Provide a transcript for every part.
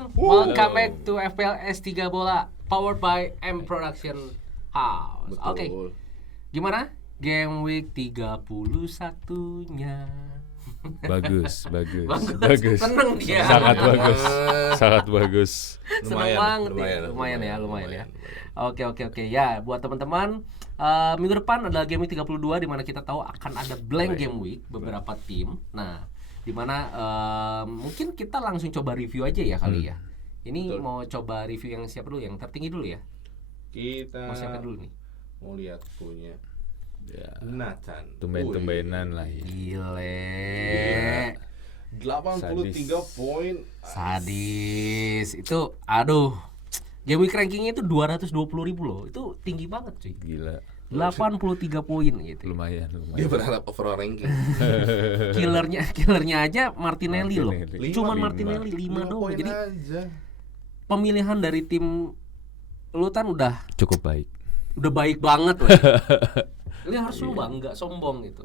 everyone, welcome back to FPL S3 Bola powered by M Production House. Oke. Gimana? Game week 31-nya. Bagus. Seneng dia. Sangat bagus. Seneng banget lumayan ya. Oke. Ya, buat teman-teman, minggu depan adalah game week 32 di mana kita tahu akan ada blank game week beberapa tim. Nah, di mana mungkin kita langsung coba review aja ya kali ya. Ini betul. Mau coba review yang siapa dulu? Yang tertinggi dulu ya. Kita mau siapa dulu nih? Mau lihat punya. Ya. Nathan. Tumben-tumbenan lah. Gile. 83 poin. Sadis. Itu aduh. Game week rankingnya itu 220.000 loh. Itu tinggi banget cuy. Gila. 83 poin gitu. Lumayan. Dia berharap overall ranking. Killernya aja Martinelli loh. Cuman Martinelli 5 doang. Jadi aja. Pemilihan dari tim lu kan udah cukup baik. Udah baik banget loh. Ini harus lu bangga, sombong gitu.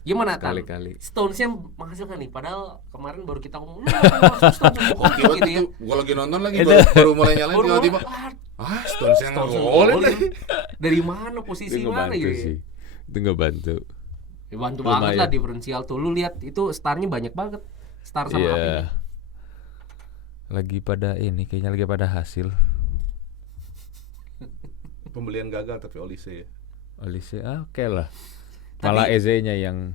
Gimana Tan? Kali-kali. Stones-nya menghasilkan nih, padahal kemarin baru kita ngomong Oke, gitu ya. Gua lagi nonton lagi baru mulai nyalain tiba-tiba. Stones yang ngegolin. Dari mana posisi mana gitu? Itu enggak bantu. Bantu banget lah diferensial tuh. Lu lihat itu starnya banyak banget. Star sama api. Lagi pada ini kayaknya lagi pada hasil. Pembelian gagal tapi Olise ya. Olise oke lah. Malah Eze-nya yang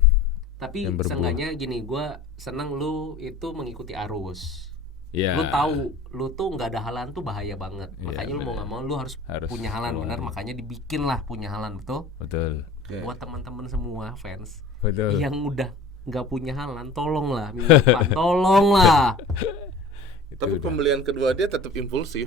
seenggaknya gini, gue seneng lu itu mengikuti arus. Yeah. Lu tahu lu tuh nggak ada halan tuh bahaya banget. Makanya lu mau nggak mau lu harus punya halan benar. Makanya dibikin lah punya halan betul. Okay. Buat teman-teman semua fans betul. Yang udah nggak punya halan, tolonglah minggu depan, tolonglah. Tapi pembelian kedua dia tetap impulsif.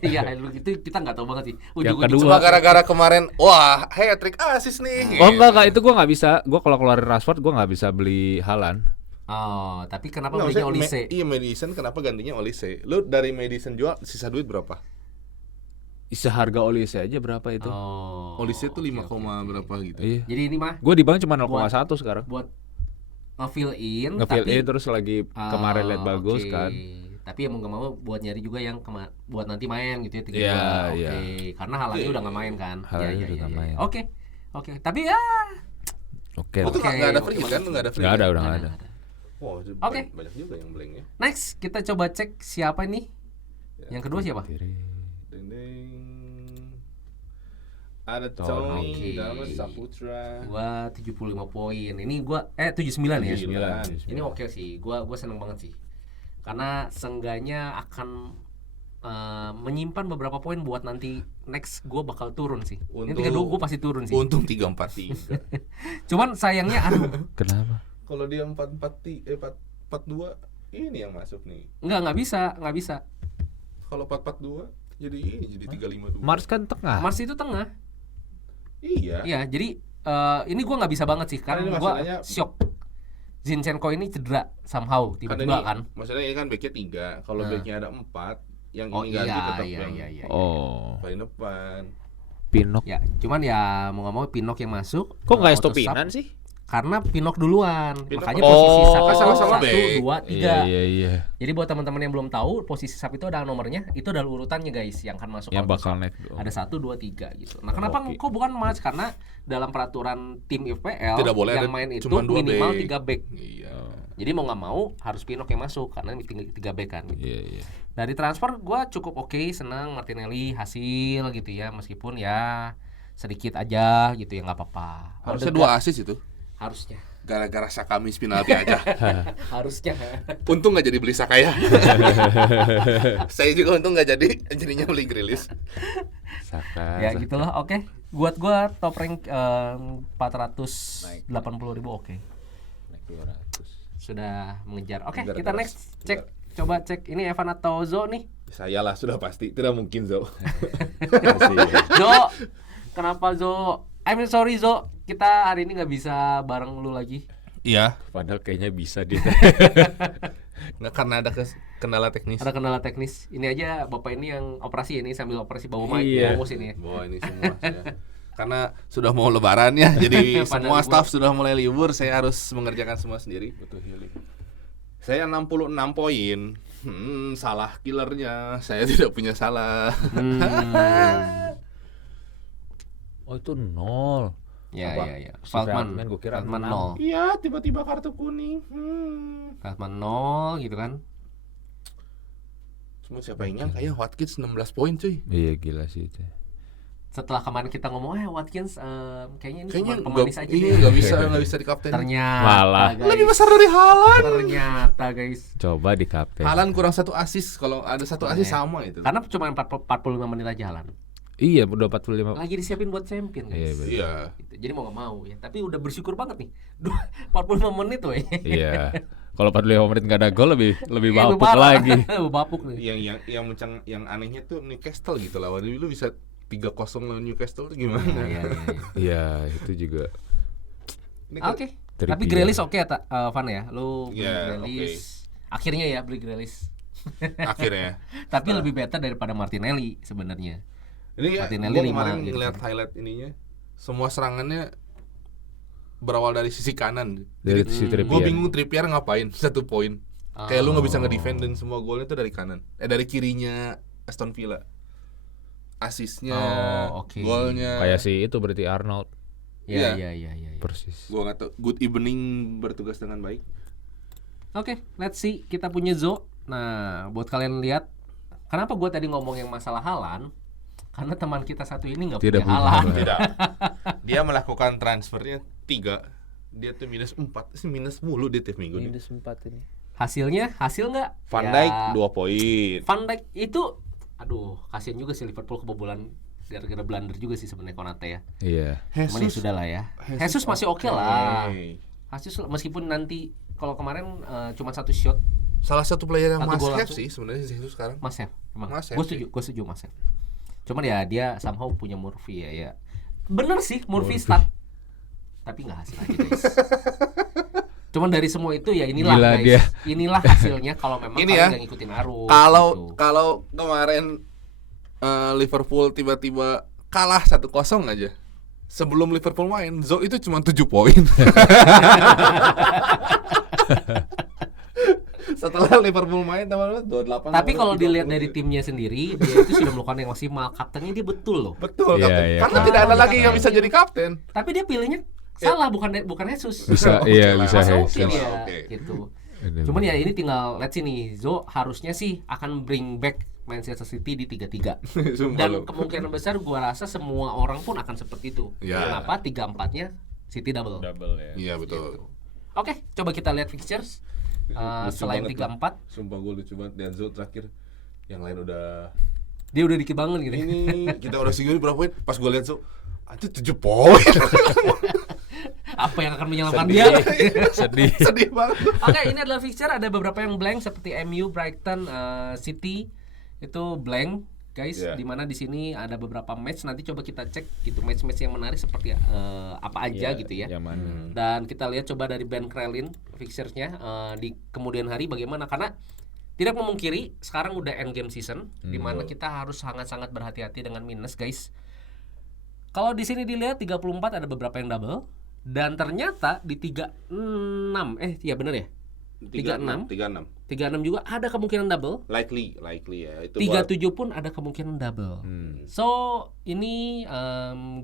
Iya, itu kita nggak tahu banget sih. Yang kedua cuma gara-gara kemarin, wah, hat-trick assist nih. Oh enggak, itu gue nggak bisa. Gue kalau keluarin Rashford gue nggak bisa beli Haaland. Oh, tapi kenapa belinya Olise? Iya, Madison kenapa gantinya Olise? Lu dari Madison jual sisa duit berapa? Seharga Olise aja berapa itu? Oh, Olise tuh 5, berapa gitu. Iya. Jadi ini mah gue di bank cuma 0,1 sekarang. Buat nge-fill in terus lagi kemarin lihat bagus kan. Tapi ya mau nggak mau buat nyari juga yang buat nanti main gitu Iya. ya 3 Karena halangnya udah nggak main kan. Iya. Oke. Tapi ya Oke. Itu nggak ada free kan? Nggak ada free. Nggak ada. Wow, banyak juga yang blanknya. Next kita coba cek siapa nih. Yang kedua siapa? Ada Tony, Dharma Saputra. Gua 75 poin. Ini gua 79 ya. 79. Ini oke sih. Gua seneng banget sih. Karena seenggaknya akan menyimpan beberapa poin buat nanti next gue bakal turun sih. Ini 32 gue pasti turun sih. Untung 343. Cuman sayangnya Kenapa? Kalau dia 442 ini yang masuk nih. Nggak bisa. Kalau 442 jadi 352. Mars kan tengah. Mars itu tengah. Iya, jadi ini gue nggak bisa banget sih karena gue shock. Zinchenko ini cedera somehow tiba-tiba kan. Maksudnya ini kan backnya 3. Kalau backnya ada 4, yang ini ganti tetap iya. paling depan. Pinok. Ya, cuman ya mau nggak mau Pinok yang masuk. Kok nggak Estopinan sih? Karena Pinok duluan. Makanya posisi SAP sama-sama 1, 2, 3. Iya. Jadi buat teman-teman yang belum tahu, posisi SAP itu ada nomornya, itu adalah urutannya guys yang akan masuk. Yang bakal naik. Ada 1, 2, 3 gitu. Nah, kenapa kok bukan Mas? Karena dalam peraturan tim FPL tidak boleh yang main itu minimal 3 back. Iya. Jadi mau nggak mau harus Pinok yang masuk karena 3 back kan. Gitu. Iya. Dari transfer gue cukup oke, senang Martinelli hasil gitu ya, meskipun ya sedikit aja gitu ya nggak apa-apa. Harusnya 2 assist itu. Harusnya. Gara-gara Saka miss penalti aja. Harusnya. Untung nggak jadi beli Saka ya. Saya juga untung nggak jadinya beli Grealish. Saka. Ya gitulah, oke. Buat gua top rank 480.000 oke. Naik 200. Sudah mengejar. Oke, Gara-gara kita next cek. Coba cek ini Evan atau Zo nih. Saya lah sudah pasti, tidak mungkin Zo. Zo, kenapa Zo? I'm sorry Zo, kita hari ini nggak bisa bareng lu lagi. Iya. Padahal kayaknya bisa dia. Nggak, karena ada kendala teknis. Ada kendala teknis. Ini aja bapak ini yang operasi ini sambil operasi bawa mic, Iya. bawa ini. Bawa ini semua. Karena sudah mau lebaran ya, jadi semua staff sudah mulai libur. Saya harus mengerjakan semua sendiri. Butuh healing. Saya 66 poin. Salah killernya. Saya tidak punya salah. Oh itu 0. Ya, Apa? ya. Si Feldman, Feldman, gua kira Feldman 0. 6. Iya, tiba-tiba kartu kuning. Feldman 0 gitu kan. Cuma siapa yang nyangka ya Watkins 16 poin cuy. Iya gila sih itu. Setelah kemarin kita ngomong Watkins kayaknya ini Kayaknya cuma pemanis aja ini deh. nggak bisa di kapten. Ternyata Malah. guys. Lebih besar dari Haaland. Ternyata guys. Coba di kapten. Haaland kurang 1 assist. Kalau ada 1 assist sama itu. Karena cuma 45 menit aja Haaland. Iya udah 45. Lagi disiapin buat champion guys. Iya, betul. Iya. Gitu. Jadi mau nggak mau ya. Tapi udah bersyukur banget nih. 45 menit tuh ya. Iya. Kalau 45 menit nggak ada gol lebih Iya, bapuk parah. lagi. Bapuk nih. Yang anehnya tuh Newcastle gitu lawan dulu bisa 3-0 lawan Newcastle tuh gimana? Iya. Iya itu juga. Ini kan- Oke. Trippier. Tapi Grealish oke ya, Van ya. Lu beli Iya, Grealish. Akhirnya ya beli Grealish. akhirnya. Tapi lebih better daripada Martinelli sebenarnya. Ini ya, Martinelli gua 5 kemarin gitu ngeliat kan. highlight ininya. Semua serangannya berawal dari sisi kanan. Dari Jadi si gue Trippier. bingung Trippier ngapain 1 poin. Kayak lu nggak bisa ngedefend dan semua golnya tuh dari kanan. Dari kirinya Aston Villa. Asisnya, oke. golnya. Kayak si itu berarti Arnold. Iya. Iya. Persis. Gua nggak tahu. Good evening bertugas dengan baik. Oke, let's see. Kita punya Zo. Nah, buat kalian lihat, kenapa gue tadi ngomong yang masalah Haaland? Karena teman kita satu ini nggak Tidak punya punya Haaland. Haaland. Tidak. Dia melakukan transfernya 3. Dia tuh -4. Minus mulu dia tiap minggu nih. Minus 4 ini. Hasil nggak? Van Ya, Dijk 2 poin. Van Dijk itu, aduh, kasihan juga sih Liverpool kebobolan gara-gara blunder juga sih sebenarnya Konate ya. Iya. Cuman ya sudah lah ya. Jesus masih oke lah. Oke. Jesus meskipun nanti kalau kemarin cuma 1 shot Salah satu player yang Satu must gol have langsung. sih sebenarnya sih sekarang. Mas Sef, emang. Mas Sef, Gue setuju Mas Sef. Cuman ya dia somehow punya Murphy ya. Bener sih Murphy start. Tapi nggak hasil aja guys. Cuman dari semua itu ya inilah Gila guys. dia. Inilah hasilnya kalau memang Ini kalian ya, nggak ngikutin arus. gitu. Kalau kemarin Liverpool tiba-tiba kalah 1-0 aja. Sebelum Liverpool main, Zo itu cuma 7 poin. Setelah Liverpool main teman-teman 28. Tapi kalau dilihat dari timnya sendiri, dia itu sudah melakukan yang maksimal. Kaptennya dia betul loh. betul Iya, kapten. iya. Karena tidak ada lagi yang bisa jadi kapten. Tapi dia pilihnya salah, bukan Jesus. Bisa, Oke iya lah. bisa. Masih Iya, oke bisa. dia Oke. gitu. Bener. Cuman ya ini tinggal let's see nih, Zo harusnya sih akan bring back Manchester City di 3-3. Sumpah Dan lu. kemungkinan besar gua rasa semua orang pun akan seperti itu. Ya. Kenapa 3-4-nya City double. Double ya. Iya betul. Oke, coba kita lihat fixtures. Lucu Selain banget 3-4, Sumpah gue lucu banget. Dan Zo terakhir yang lain udah dia udah dikit banget gitu. ini kita udah segini berapa poin? Pas gue lihat Zo, itu 7 poin. Apa yang akan menyelamatkan dia? Sedih. Sedih banget. Oke, ini adalah fixture, ada beberapa yang blank seperti MU, Brighton, City itu blank, guys. Yeah. Dimana di sini ada beberapa match. Nanti coba kita cek gitu match-match yang menarik seperti apa aja gitu ya. Yang mana? Dan kita lihat coba dari Ben Krelin fixture-nya di kemudian hari bagaimana, karena tidak memungkiri sekarang udah end game season di mana kita harus sangat-sangat berhati-hati dengan minus, guys. Kalau di sini dilihat 34 ada beberapa yang double dan ternyata di 36 ya bener ya? 36 36 juga ada kemungkinan double. likely ya itu 37 pun ada kemungkinan double. So ini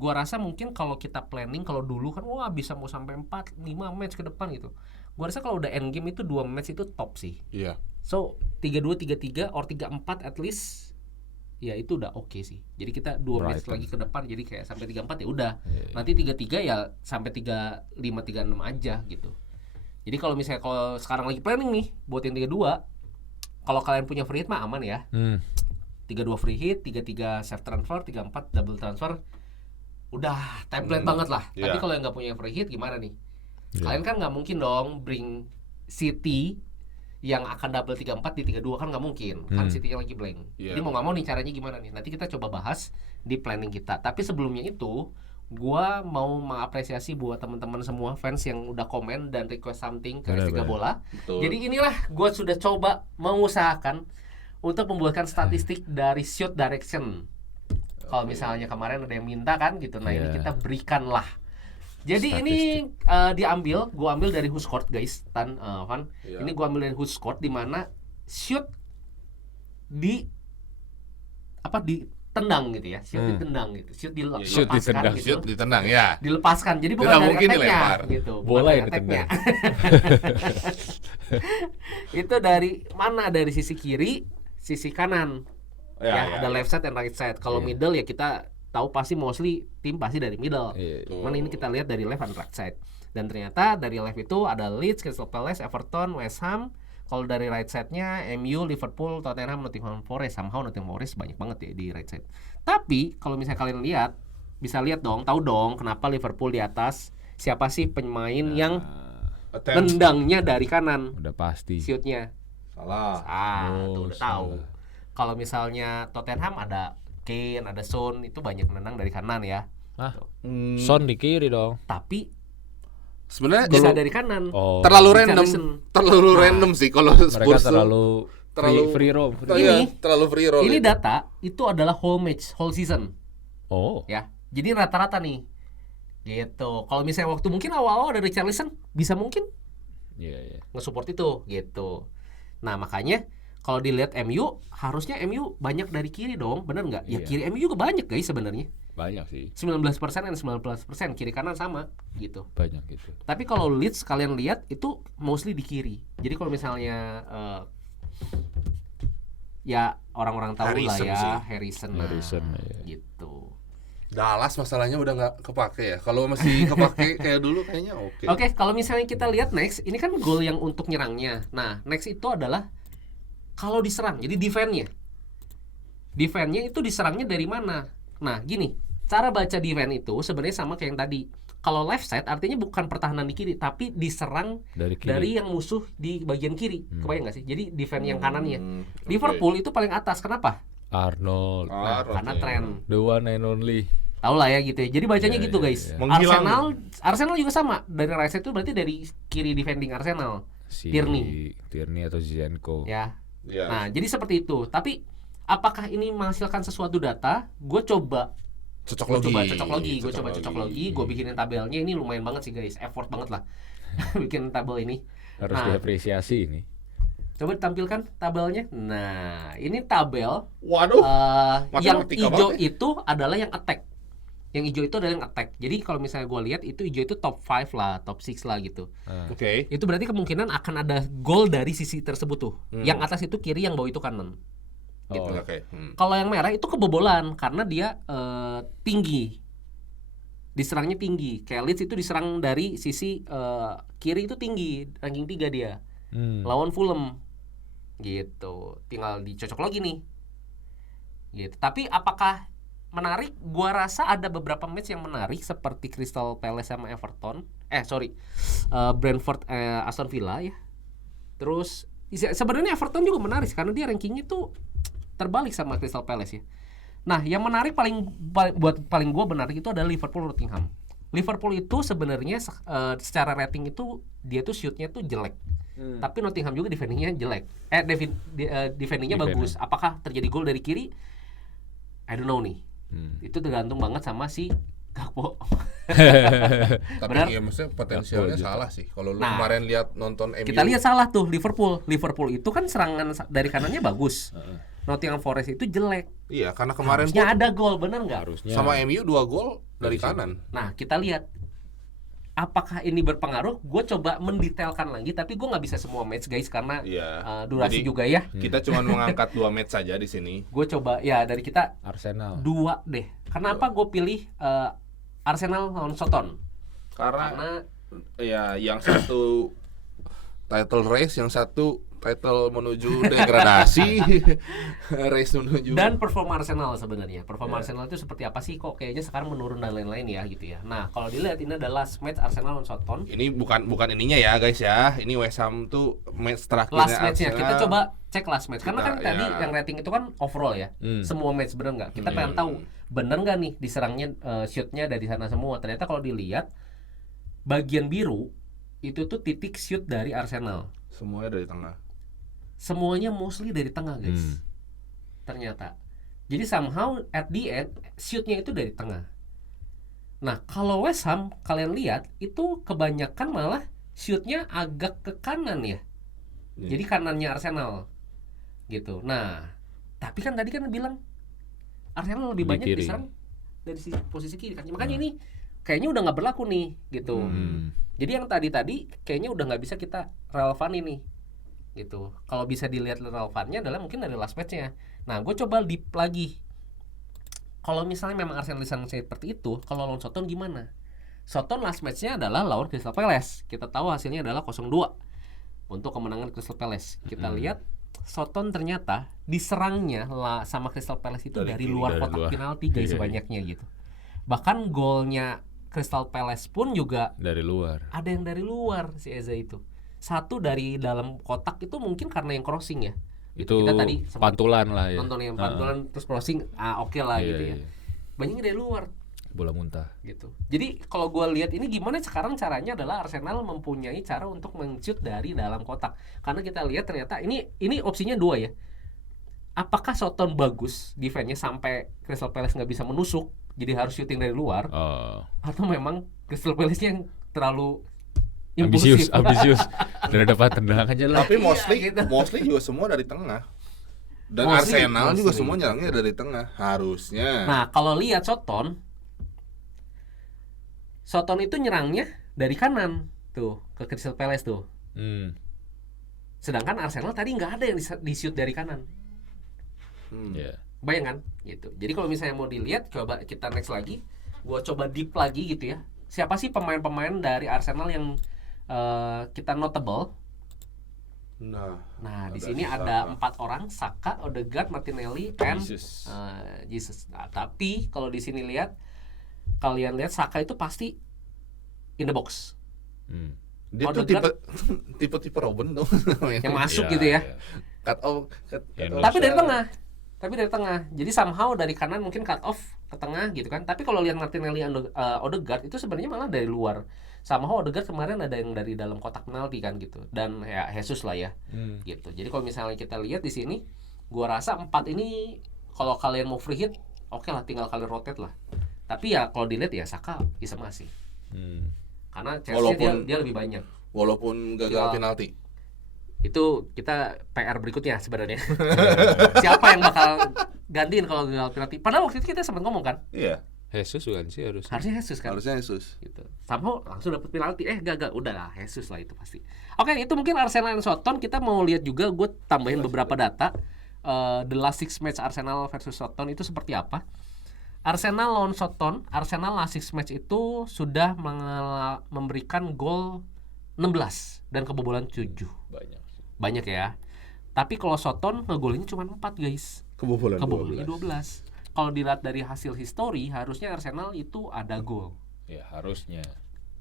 gua rasa mungkin kalau kita planning, kalau dulu kan wah bisa mau sampai 4-5 match ke depan gitu. Gua rasa kalau udah end game itu 2 match itu top sih. iya. So 32, 33 or 34 at least ya itu udah oke sih. Jadi kita 2 match Brighton. lagi ke depan, jadi kayak sampai 34 ya udah. Nanti 33 ya sampai 35, 36 aja gitu. Jadi kalau misalnya kalau sekarang lagi planning nih buat yang 32, kalau kalian punya free hit mah aman ya. 32 free hit, 33 safe transfer, 34 double transfer. Udah template banget lah. Tapi Iya. kalau yang nggak punya free hit gimana nih? Kalian kan nggak mungkin dong bring City yang akan double 34 di 32 kan nggak mungkin. Kan City-nya lagi blank. Iya. Jadi mau nggak mau nih caranya gimana nih? Nanti kita coba bahas di planning kita. Tapi sebelumnya itu gua mau mengapresiasi buat teman-teman semua fans yang udah komen dan request something ke S3 Bola. Betul. Jadi inilah gua sudah coba mengusahakan untuk membuatkan statistik dari shoot direction. Kalau misalnya kemarin ada yang minta kan gitu. Nah, ini kita berikan lah. Jadi ini gua ambil dari Who Scored guys, Van. Iya. Ini gua ambil dari Who Scored di mana shoot ditendang gitu ya, shoot ditendang gitu, shoot Shoot dilepaskan ditendang, gitu. Shoot ditendang ya. Dilepaskan. Jadi bukan Tidak dari mungkin attack-nya dilempar. gitu. Bola bukan dari yang attack-nya. Itu dari mana? Dari sisi kiri, sisi kanan. Ya, ada left side dan right side. Kalau middle ya kita tahu pasti mostly tim pasti dari middle. Cuman ini kita lihat dari left and right side. Dan ternyata dari left itu ada Leeds, Crystal Palace, Everton, West Ham. Kalau dari right side-nya MU, Liverpool, Tottenham, Nottingham Forest. Somehow Nottingham Forest banyak banget ya di right side. Tapi kalau misalnya kalian lihat, bisa lihat dong, tahu dong kenapa Liverpool di atas. Siapa sih pemain yang nendangnya dari kanan? Udah pasti. Shoot-nya. Salah. Tuh udah tahu. Kalau misalnya Tottenham ada Kane, ada Son, itu banyak nendang dari kanan ya. Son di kiri dong. Tapi Sebenarnya bisa kalau dari kanan. terlalu Richarlison. random sih kalau Mereka Spurs tuh. terlalu free roam. Terlalu free roll. Ini data itu adalah whole match, whole season. Oh. Ya. Jadi rata-rata nih. Gitu. Kalau misalnya waktu mungkin awal-awal ada Richarlison bisa mungkin Iya. nge-support itu gitu. Nah, makanya kalau dilihat MU, harusnya MU banyak dari kiri dong, bener nggak? Ya Iya. kiri MU juga banyak guys sebenarnya. Banyak sih. 19% dan 19%, kiri kanan sama gitu. Banyak gitu. Tapi kalau Leeds kalian lihat itu mostly di kiri. Jadi kalau misalnya ya orang-orang tahu Harrison lah ya, sih. Harrison, Harrison, iya. gitu. Dallas masalahnya udah nggak kepake ya. Kalau masih kepake kayak dulu kayaknya oke. Oke, kalau misalnya kita lihat next, ini kan gol yang untuk nyerangnya. Nah, next itu adalah kalau diserang, jadi defense-nya. Defense-nya itu diserangnya dari mana? Nah, gini, cara baca defense itu sebenarnya sama kayak yang tadi. Kalau left side artinya bukan pertahanan di kiri, tapi diserang Dari kiri. dari yang musuh di bagian kiri. Kebayang nggak sih? Jadi defense yang kanannya. oke. Liverpool itu paling atas. Kenapa? Arnold. Nah, karena tren. The one and only. Tahu lah ya gitu ya. Jadi bacanya Iya, gitu iya, guys. iya. Menghilang. Arsenal juga sama. Dari right side itu berarti dari kiri defending Arsenal. Si Tierney. atau Zinchenko. Ya. Ya. Nah, jadi seperti itu. Tapi apakah ini menghasilkan sesuatu data? Gue coba Cocok logi. Gue coba cocok logi. Gue bikinin tabelnya. Ini lumayan banget sih guys. Effort banget lah. Bikin tabel ini. Harus Nah. diapresiasi ini. Coba ditampilkan tabelnya. Nah, ini tabel. Waduh. Yang matematika hijau banget itu adalah yang attack. Yang hijau itu adalah yang attack. Jadi kalau misalnya gue lihat itu hijau itu top 5 lah, top 6 lah gitu. Oke. Itu berarti kemungkinan akan ada gol dari sisi tersebut tuh. Yang atas itu kiri, yang bawah itu kanan. Gitu. Oke. Kalau yang merah itu kebobolan karena dia tinggi. Diserangnya tinggi. Kayak Leeds itu diserang dari sisi kiri itu tinggi, ranking 3 dia. Lawan Fulham. Gitu. Tinggal dicocok lagi nih. Gitu. Tapi apakah menarik? Gua rasa ada beberapa match yang menarik seperti Crystal Palace sama Everton. Brentford Aston Villa ya. Terus sebenarnya Everton juga menarik karena dia rankingnya tuh terbalik sama Crystal Palace ya. Nah, yang menarik paling gue menarik itu adalah Liverpool Nottingham. Liverpool itu sebenarnya secara rating itu dia tuh shootnya tuh jelek. Tapi Nottingham juga defendingnya jelek. Defendingnya bagus. Apakah terjadi gol dari kiri? I don't know nih. Itu tergantung banget sama si Gakpo. Tapi Benar? iya maksudnya potensialnya Gakpo salah sih. Kalau lu Nah, kemarin lihat nonton MU. Kita lihat salah tuh Liverpool. Liverpool itu kan serangan dari kanannya bagus. Nottingham Forest itu jelek. Iya, karena kemarin Harusnya ada gol, bener nggak? Harusnya. sama MU 2 gol dari kanan. Nah, kita lihat apakah ini berpengaruh. Gue coba mendetailkan lagi, tapi gue nggak bisa semua match guys karena Iya. durasi Jadi, juga ya. Kita cuma mengangkat 2 match saja di sini. Gue coba ya dari kita Arsenal. 2 deh. Kenapa gue pilih Arsenal lawan Soton? Karena ya yang satu title race, yang satu title menuju degradasi. Race menuju. Dan performa Arsenal sebenarnya. Performa Arsenal itu seperti apa sih? Kok kayaknya sekarang menurun dan lain-lain ya gitu ya. Nah, kalau dilihat ini adalah last match Arsenal lawan Soton. Ini bukan ininya ya guys ya. Ini West Ham tuh match terakhirnya. Last match-nya kita Arsenal. coba cek last match. Karena kan Kita, tadi ya. yang rating itu kan overall ya. Semua match bener nggak? Kita pengen tahu bener nggak nih diserangnya shootnya dari sana semua. Ternyata kalau dilihat bagian biru itu tuh titik shoot dari Arsenal. Semuanya dari tengah. Semuanya mostly dari tengah guys. Ternyata. Jadi somehow at the end shootnya itu dari tengah. Nah kalau West Ham kalian lihat itu kebanyakan malah shootnya agak ke kanan ya. Jadi kanannya Arsenal gitu. Nah Tapi kan tadi kan bilang Arsenal lebih Di banyak kiri. diserang dari posisi kiri kan. Makanya ini kayaknya udah nggak berlaku nih gitu. Jadi yang tadi kayaknya udah nggak bisa kita relevan ini gitu. Kalau bisa dilihat relevannya adalah mungkin dari last match-nya. Nah, gue coba deep lagi. Kalau misalnya memang Arsenal diserang seperti itu, kalau lawan Soton gimana? Soton last match-nya adalah lawan Crystal Palace. Kita tahu hasilnya adalah 0-2 untuk kemenangan Crystal Palace. Kita lihat Soton ternyata diserangnya sama Crystal Palace itu dari luar kotak penalti guys, banyaknya gitu. Bahkan golnya Crystal Palace pun juga Dari luar. ada yang dari luar si Eze itu. Satu dari dalam kotak itu mungkin karena yang crossing ya. Itu kita tadi sempat pantulan lah ya. nonton yang pantulan terus crossing, oke lah Iya, gitu ya. iya. Banyaknya dari luar Bola muntah. gitu. Jadi kalau gue lihat ini gimana sekarang caranya adalah Arsenal mempunyai cara untuk men-shoot dari dalam kotak. Karena kita lihat ternyata ini opsinya dua ya. Apakah Soton bagus defense-nya sampai Crystal Palace nggak bisa menusuk, jadi harus shooting dari luar, atau memang Crystal Palace yang terlalu ambisius impulsif. dari dapat tendangan aja lah. Tapi mostly gitu. mostly juga semua dari tengah. Dan Mostly. Arsenal juga semua nyerangnya dari tengah harusnya. Nah, kalau lihat Soton itu nyerangnya dari kanan tuh ke Crystal Palace tuh. Sedangkan Arsenal tadi nggak ada yang di shoot dari kanan. Iya. Bayangkan gitu. Jadi kalau misalnya mau dilihat, coba kita next lagi. Gua coba deep lagi gitu ya. Siapa sih pemain-pemain dari Arsenal yang kita notable? Nah, di sini ada 4 orang, Saka, Odegaard, Martinelli, and Jesus. Nah, tapi kalau di sini kalian lihat Saka itu pasti in the box. Dia tuh tipe Robben dong. Yang masuk Iya, gitu ya. iya. Cut off. Tapi dari tengah. Jadi somehow dari kanan mungkin cut off ke tengah gitu kan. Tapi kalau lihat Martinelli Odegaard itu sebenarnya malah dari luar. Somehow Odegaard kemarin ada yang dari dalam kotak penalti kan gitu. Dan ya Jesus lah ya. Gitu. Jadi kalau misalnya kita lihat di sini, gua rasa 4 ini kalau kalian mau free hit, oke lah, tinggal kalian rotate lah. Tapi ya kalau dilihat ya Saka bisa masih. Karena chance-nya dia lebih banyak. Walaupun gagal penalti. Itu kita PR berikutnya sebenarnya. Siapa yang bakal gantiin kalau gagal penalti? Padahal waktu itu kita sempat ngomong kan. Iya. Jesus kan sih harusnya. Harusnya Jesus kan. Harusnya Jesus. Gitu. Somehow langsung dapat penalti. Gagal. Udahlah, Jesus lah itu pasti. Oke, itu mungkin Arsenal dan Soton. Kita mau lihat juga, gue tambahin beberapa data. The last 6 match Arsenal versus Soton itu seperti apa? Arsenal lawan Soton, Arsenal last 6 match itu sudah memberikan gol 16 dan kebobolan 7. Banyak ya. Tapi kalau Soton ngegolinnya cuma 4 guys. Kebobolan 12. Kalau dilihat dari hasil history, harusnya Arsenal itu ada gol. Ya harusnya.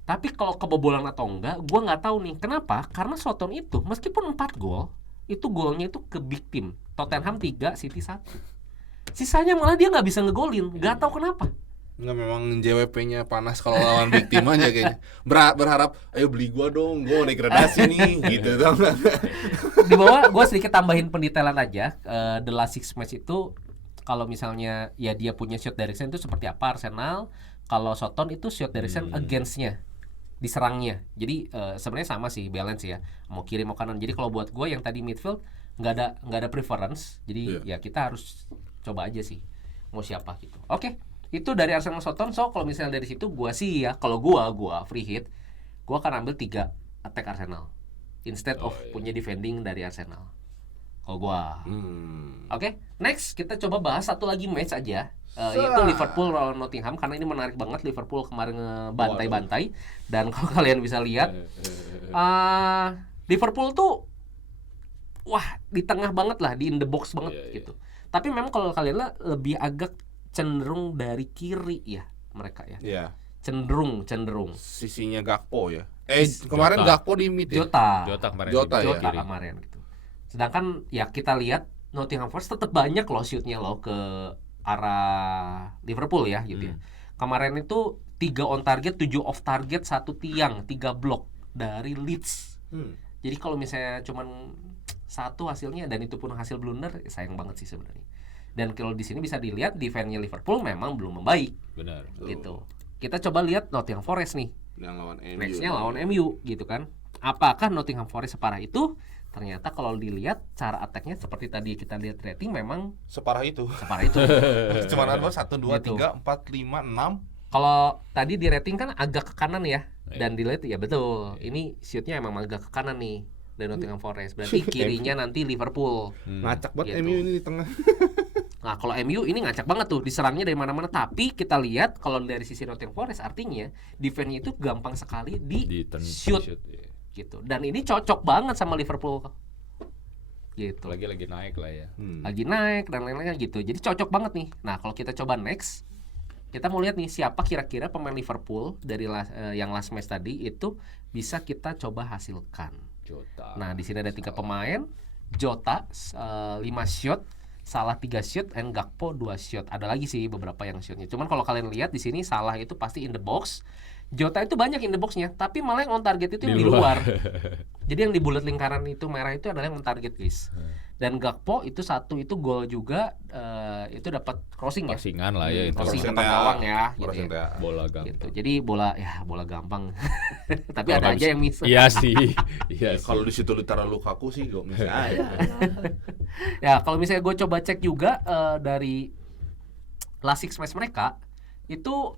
Tapi kalau kebobolan atau enggak, gue nggak tahu nih. Kenapa? Karena Soton itu meskipun 4 gol, itu golnya itu ke big team. Tottenham 3, City 1. Sisanya malah dia nggak bisa ngegolin. Nggak tahu kenapa. Nggak, memang JWP-nya panas kalau lawan big team aja kayaknya. Berharap, ayo beli gua dong, gua degradasi nih, gitu dong. Di bawah gue sedikit tambahin pendetailan aja. The last 6 match itu kalau misalnya ya dia punya shot direction itu seperti apa Arsenal. Kalau Soton itu shot direction against-nya, diserangnya. Jadi sebenarnya sama sih, balance ya. Mau kiri mau kanan. Jadi kalau buat gue yang tadi midfield nggak ada preference. Jadi ya kita harus coba aja sih mau siapa gitu. Oke. Itu dari Arsenal Soton. So kalau misalnya dari situ gua sih ya, kalau gua free hit, gua akan ambil 3 attack Arsenal instead of punya defending dari Arsenal. Kalau gua. Oke, next kita coba bahas satu lagi match aja. Yaitu Liverpool lawan Nottingham, karena ini menarik banget. Liverpool kemarin ngebantai-bantai, dan kalau kalian bisa lihat Liverpool tuh di tengah banget lah, di in the box banget gitu. Tapi memang kalau kalian lihat lebih agak cenderung dari kiri ya mereka ya. Iya. Cenderung. Sisinya Gakpo ya. Kemarin Gakpo di mid ya? Jota kemarin. Jota kemarin gitu. Sedangkan ya kita lihat Nottingham Forest tetap banyak loh shootnya loh ke arah Liverpool ya gitu ya. Kemarin itu 3 on target, 7 off target, 1 tiang, 3 blok dari Leeds. Jadi kalau misalnya cuman 1 hasilnya, dan itu pun hasil blunder, sayang banget sih sebenarnya. Dan kalau di sini bisa dilihat defense-nya Liverpool memang belum membaik. Benar. Gitu. Kita coba lihat Nottingham Forest nih. yang lawan MU. Next-nya lawan MU gitu kan. Apakah Nottingham Forest separah itu ternyata kalau dilihat cara attack-nya seperti tadi kita lihat rating memang Separah itu. separah itu. Cuman ada 1 2 Gitu. 3 4 5 6. Kalau tadi di rating kan agak ke kanan ya, dan dilihat ya betul. Ini shootnya emang agak ke kanan nih dari Nottingham Forest. Berarti kirinya nanti Liverpool. Ngacak banget Gitu. MU ini di tengah. Nah kalau MU ini ngacak banget tuh, diserangnya dari mana-mana. Tapi kita lihat kalau dari sisi Nottingham Forest artinya defense-nya itu gampang sekali di shoot ya. gitu. Dan ini cocok banget sama Liverpool gitu. Lagi naik lah ya. Lagi naik dan lain-lain gitu. Jadi cocok banget nih. Nah kalau kita coba next, kita mau lihat nih siapa kira-kira pemain Liverpool dari yang last match tadi itu bisa kita coba hasilkan. Jota. Nah di sini ada 3 pemain, Jota 5 shot, Salah 3 shoot, and Gakpo 2 shot. Ada lagi sih beberapa yang shootnya. Cuman kalau kalian lihat di sini Salah itu pasti in the box. Jota itu banyak in the boxnya, tapi malah yang on target itu yang di luar. Jadi yang di bullet lingkaran itu merah itu adalah yang on target, guys. Dan Gakpo itu satu itu gol juga, itu dapat crossing ya. Passingan lah ya itu. Crossing Crossing depan TA. gawang ya, gitu Crossing ya. TA. Bola gampang. Gitu. Jadi bola gampang. Tapi Kalau ada nggak aja bisa- yang miss. Iya sih. Iya sih. Kalau di situ ditaruh Lukaku sih gak bisa. Ya kalau misalnya gue coba cek juga dari last 6 match mereka itu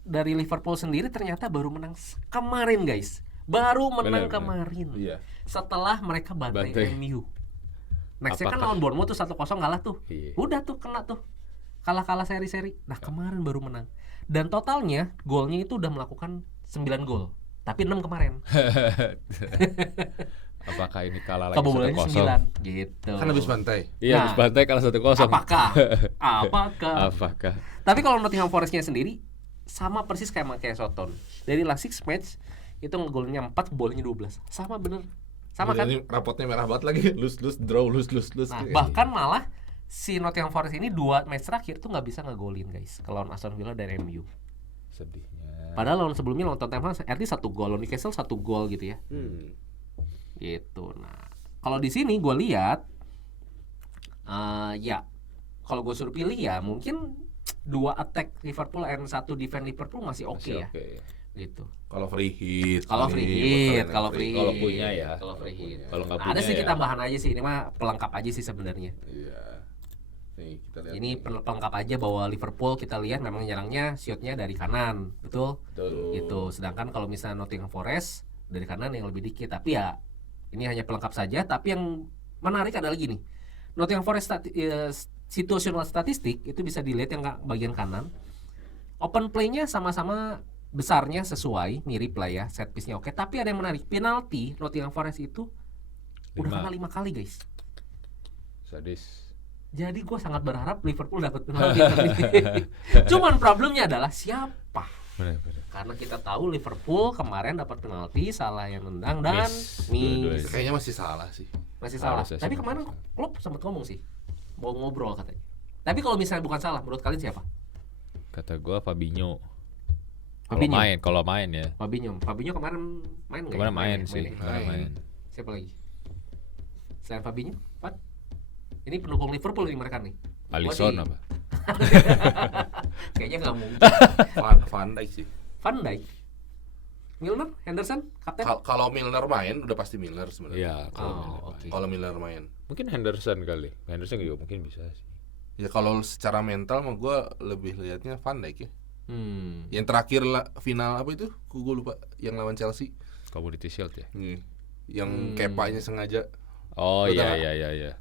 dari Liverpool sendiri ternyata baru menang kemarin, guys. Baru menang Benar. kemarin. Iya. Setelah mereka bantai Bantai. MU. Nextnya kan Apakah- lawan Bournemouth tuh 1-0 kalah tuh. Iya. Udah tuh kena tuh. Kalah seri-seri. Nah, kemarin baru menang. Dan totalnya golnya itu udah melakukan 9 gol. Tapi 6 kemarin. Apakah ini kalah lagi Kebobolannya 1-0? 9 gitu. Kan habis bantai. Iya, Nah, habis bantai kalah 1-0. Apakah? Apakah? Apakah? Tapi kalau Nottingham Forest-nya sendiri sama persis kayak Soton. Dari last 6 match itu ngegolnya 4, bolanya 12. Sama bener. Sama kan? Ini rapotnya merah banget lagi. Lose draw. Nah, bahkan malah si Nottingham Forest ini 2 match terakhir tuh nggak bisa ngegolin, guys. Kalau lawan Aston Villa dan MU. Sedihnya. Padahal lawan sebelumnya lawan Tottenham at least 1 gol, lawan Newcastle 1 gol gitu ya. Gitu. Nah, kalau di sini gue lihat ya kalau gue suruh pilih ya mungkin 2 attack Liverpool and 1 defense Liverpool masih oke ya. Gitu. Kalau free hit. Kalau free hit. Kalau punya ya. Kalau free hit. Kalau nggak Ada punya sedikit ya. tambahan aja sih, ini mah pelengkap aja sih sebenarnya. Iya. Nih, kita lihat. Ini pelengkap aja bahwa Liverpool kita lihat memang nyerangnya shootnya dari kanan, betul? Betul. Gitu. Sedangkan kalau misalnya Nottingham Forest dari kanan yang lebih dikit. Tapi ya ini hanya pelengkap saja. Tapi yang menarik adalah gini, Nottingham Forest situational statistik itu bisa dilihat yang bagian kanan. Open play-nya sama-sama besarnya sesuai, mirip lah ya, set piece-nya oke. Tapi ada yang menarik, penalti Nottingham Forest itu udah kena 5 kali, guys. Sadis. Jadi gue sangat berharap Liverpool dapat penalti. Cuman problemnya adalah siapa? Benar. Karena kita tahu Liverpool kemarin dapat penalti, Salah yang nendang dan Dua-duanya. miss. Kayaknya masih salah sih. Masih salah. Harusnya sih Tapi masih kemarin salah. Klopp sempat ngomong sih, mau ngobrol katanya. Tapi kalau misalnya bukan salah, menurut kalian siapa? Kata gua Fabinho. Fabinho. Kalau main ya. Fabinho kemarin main nggak? Kemarin ya? main sih. ya? Kemarin main. Siapa lagi? Selain Fabinho, Pat? Ini pendukung Liverpool nih mereka nih. Alisson Gua sih- apa? Kayaknya nggak mungkin. Van Dijk sih. Van Dijk, Milner, Henderson, kapten. Kalau Milner main udah pasti Milner sebenarnya. Iya, kalau Oh, Milner oke. main. Kalau Milner main. Mungkin Henderson kali. Henderson juga mungkin bisa sih. Ya kalau secara mental mah gue lebih lihatnya Van Dijk ya. Hmm. Yang terakhir final apa itu? Gue lupa. Yang lawan Chelsea. Community Shield ya. Yang Kepanya sengaja Oh Betul iya nggak? iya.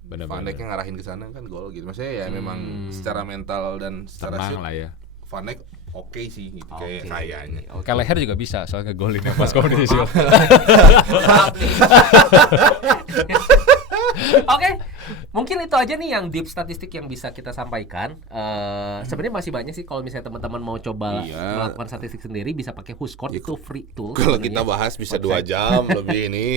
Van Benar-benar. Dijk yang ngarahin ke sana kan gol gitu. Maksudnya ya memang secara mental dan secara Tenang shoot lah ya. Van Dijk oke sih gitu Oke. kayaknya. Oke. Kaleher juga bisa soalnya ngegolin yang pas Community Shield. Maaf nih. Oke, mungkin itu aja nih yang deep statistik yang bisa kita sampaikan. Sebenarnya masih banyak sih kalau misalnya teman-teman mau coba Iya. melakukan statistik sendiri bisa pakai Whoscore, Ya, itu free tool. Kalau sebenarnya. kita bahas bisa 2 jam lebih ini.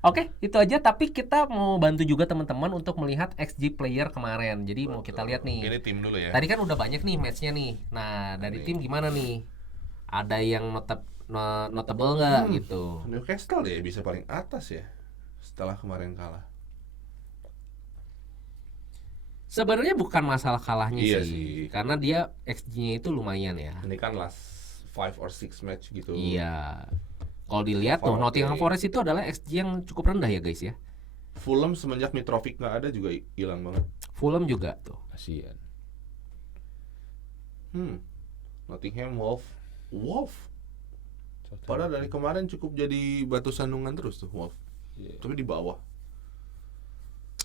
Oke, itu aja. Tapi kita mau bantu juga teman-teman untuk melihat XG player kemarin. Jadi mau kita lihat nih. Ini tim dulu ya. Tadi kan udah banyak nih matchnya nih. Nah dari tim gimana nih? Ada yang notable nggak gitu? Newcastle ya bisa paling atas ya setelah kemarin kalah. Sebenarnya bukan masalah kalahnya Iya sih, sih. karena dia XG-nya itu lumayan ya. Ini kan last 5 or 6 match gitu. Iya. Kalau dilihat tuh Nottingham Forest itu adalah XG yang cukup rendah ya guys ya. Fulham semenjak Mitrovic nggak ada juga hilang banget. Fulham juga tuh. Kasian. Nottingham Wolf. Padahal dari kemarin cukup jadi batu sandungan terus tuh Wolf. Tapi di bawah.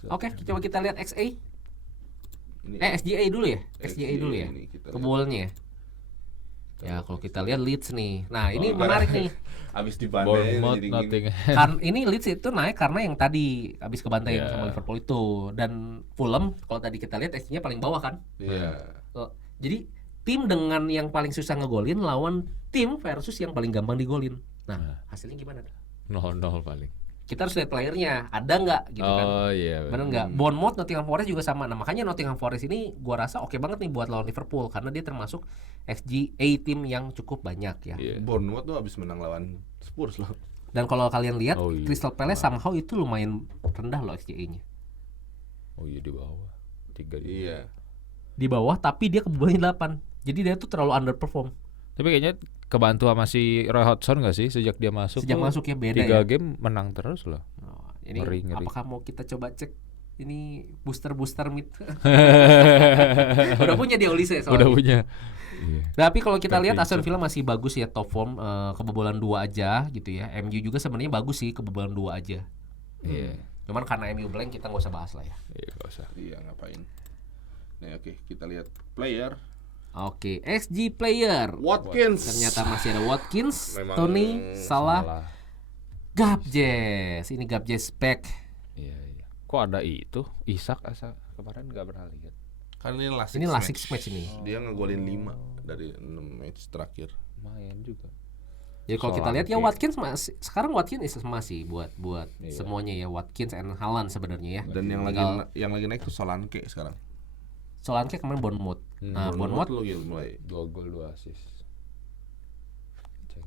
Oke, coba kita lihat XA. Ini XGA dulu ya. XGA dulu ya. ini kita lihat. Kebobolnya. Ya, kalau kita lihat Leeds nih. Nah, ini menarik nih. Abis dibantai Bournemouth, jadi gini. Nottingham. Kan ini Leeds itu naik karena yang tadi habis kebantai Iya. sama Liverpool itu, dan Fulham kalau tadi kita lihat XG-nya paling bawah kan. Iya. Jadi tim dengan yang paling susah ngegolin lawan tim versus yang paling gampang digolin. Nah, hasilnya gimana? 0-0 paling. Kita harus lihat playernya, ada nggak gitu kan? Oh iya. Bener nggak? Bournemouth, Nottingham Forest juga sama. Nah makanya Nottingham Forest ini gua rasa oke banget nih buat lawan Liverpool karena dia termasuk XGA tim yang cukup banyak ya. Iya. Bournemouth tuh abis menang lawan Spurs loh. Dan kalau kalian lihat Oh, iya. Crystal Palace somehow itu lumayan rendah loh XGA-nya. Oh iya di bawah. 3 di. Iya. Di bawah tapi dia kebobolan 8. Jadi dia tuh terlalu underperform. Tapi kayaknya kebantu sama si Roy Hodgson gak sih sejak dia masuk? Sejak tuh masuk ya beda 3 ya. game menang terus loh. Oh, ini Ngeri. apakah mau kita coba cek ini booster mid? Udah punya dia Olise soalnya. Udah punya. Iya. Tapi kalau kita lihat Perfect. Aston Villa masih bagus ya top form, kebobolan 2 aja gitu ya. MU juga sebenarnya bagus sih kebobolan 2 aja. Iya. Cuman karena MU blank kita nggak usah bahas lah ya. Iya gak usah. Iya ngapain? Nah oke kita lihat player. Oke, XG player. Watkins. Ternyata masih ada Watkins, Memang Tony, Salah, Salah. Gabjes. Ini Gabjes back. Iya iya. Kok ada itu? Isak asa kemarin gak pernah lihat. Kan ini last Ini last six match ini. Dia ngegolin 5 dari 6 match terakhir. Lumayan juga. Jadi kalau kita lihat ya Solanke. Watkins masih sekarang Watkins masih buat Iya. semuanya ya, Watkins and Haaland sebenarnya ya. Dan Tinggal yang lagi naik tuh Solanke sekarang. Solanke kemarin Bournemouth. Nah, Bournemouth lagi mulai. 2 gol 2 assist.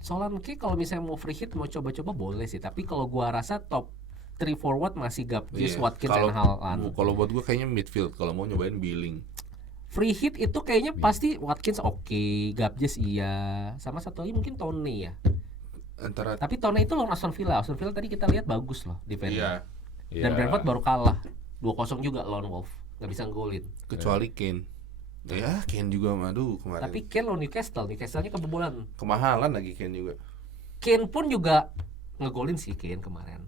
Solanke kalau misalnya mau free hit mau coba-coba boleh sih, tapi kalau gua rasa top 3 forward masih Gabjes, Iya. Watkins and Haaland. Kalau buat gua kayaknya midfield kalau mau nyobain Billing. Free hit itu kayaknya pasti Watkins oke, Gabjes iya, sama satu lagi mungkin Tony ya. Antara Tapi Tony itu lawan Aston Villa. Aston Villa tadi kita lihat bagus loh defender. iya, Dan Brentford baru kalah 2-0 juga lawan Wolves. Gak bisa golin. kecuali Kane. Ya, Kane juga aduh kemarin. Tapi Kane lawan Newcastle-nya kebobolan. Kemahalan lagi Kane juga. Kane pun juga ngegolin sih Kane kemarin.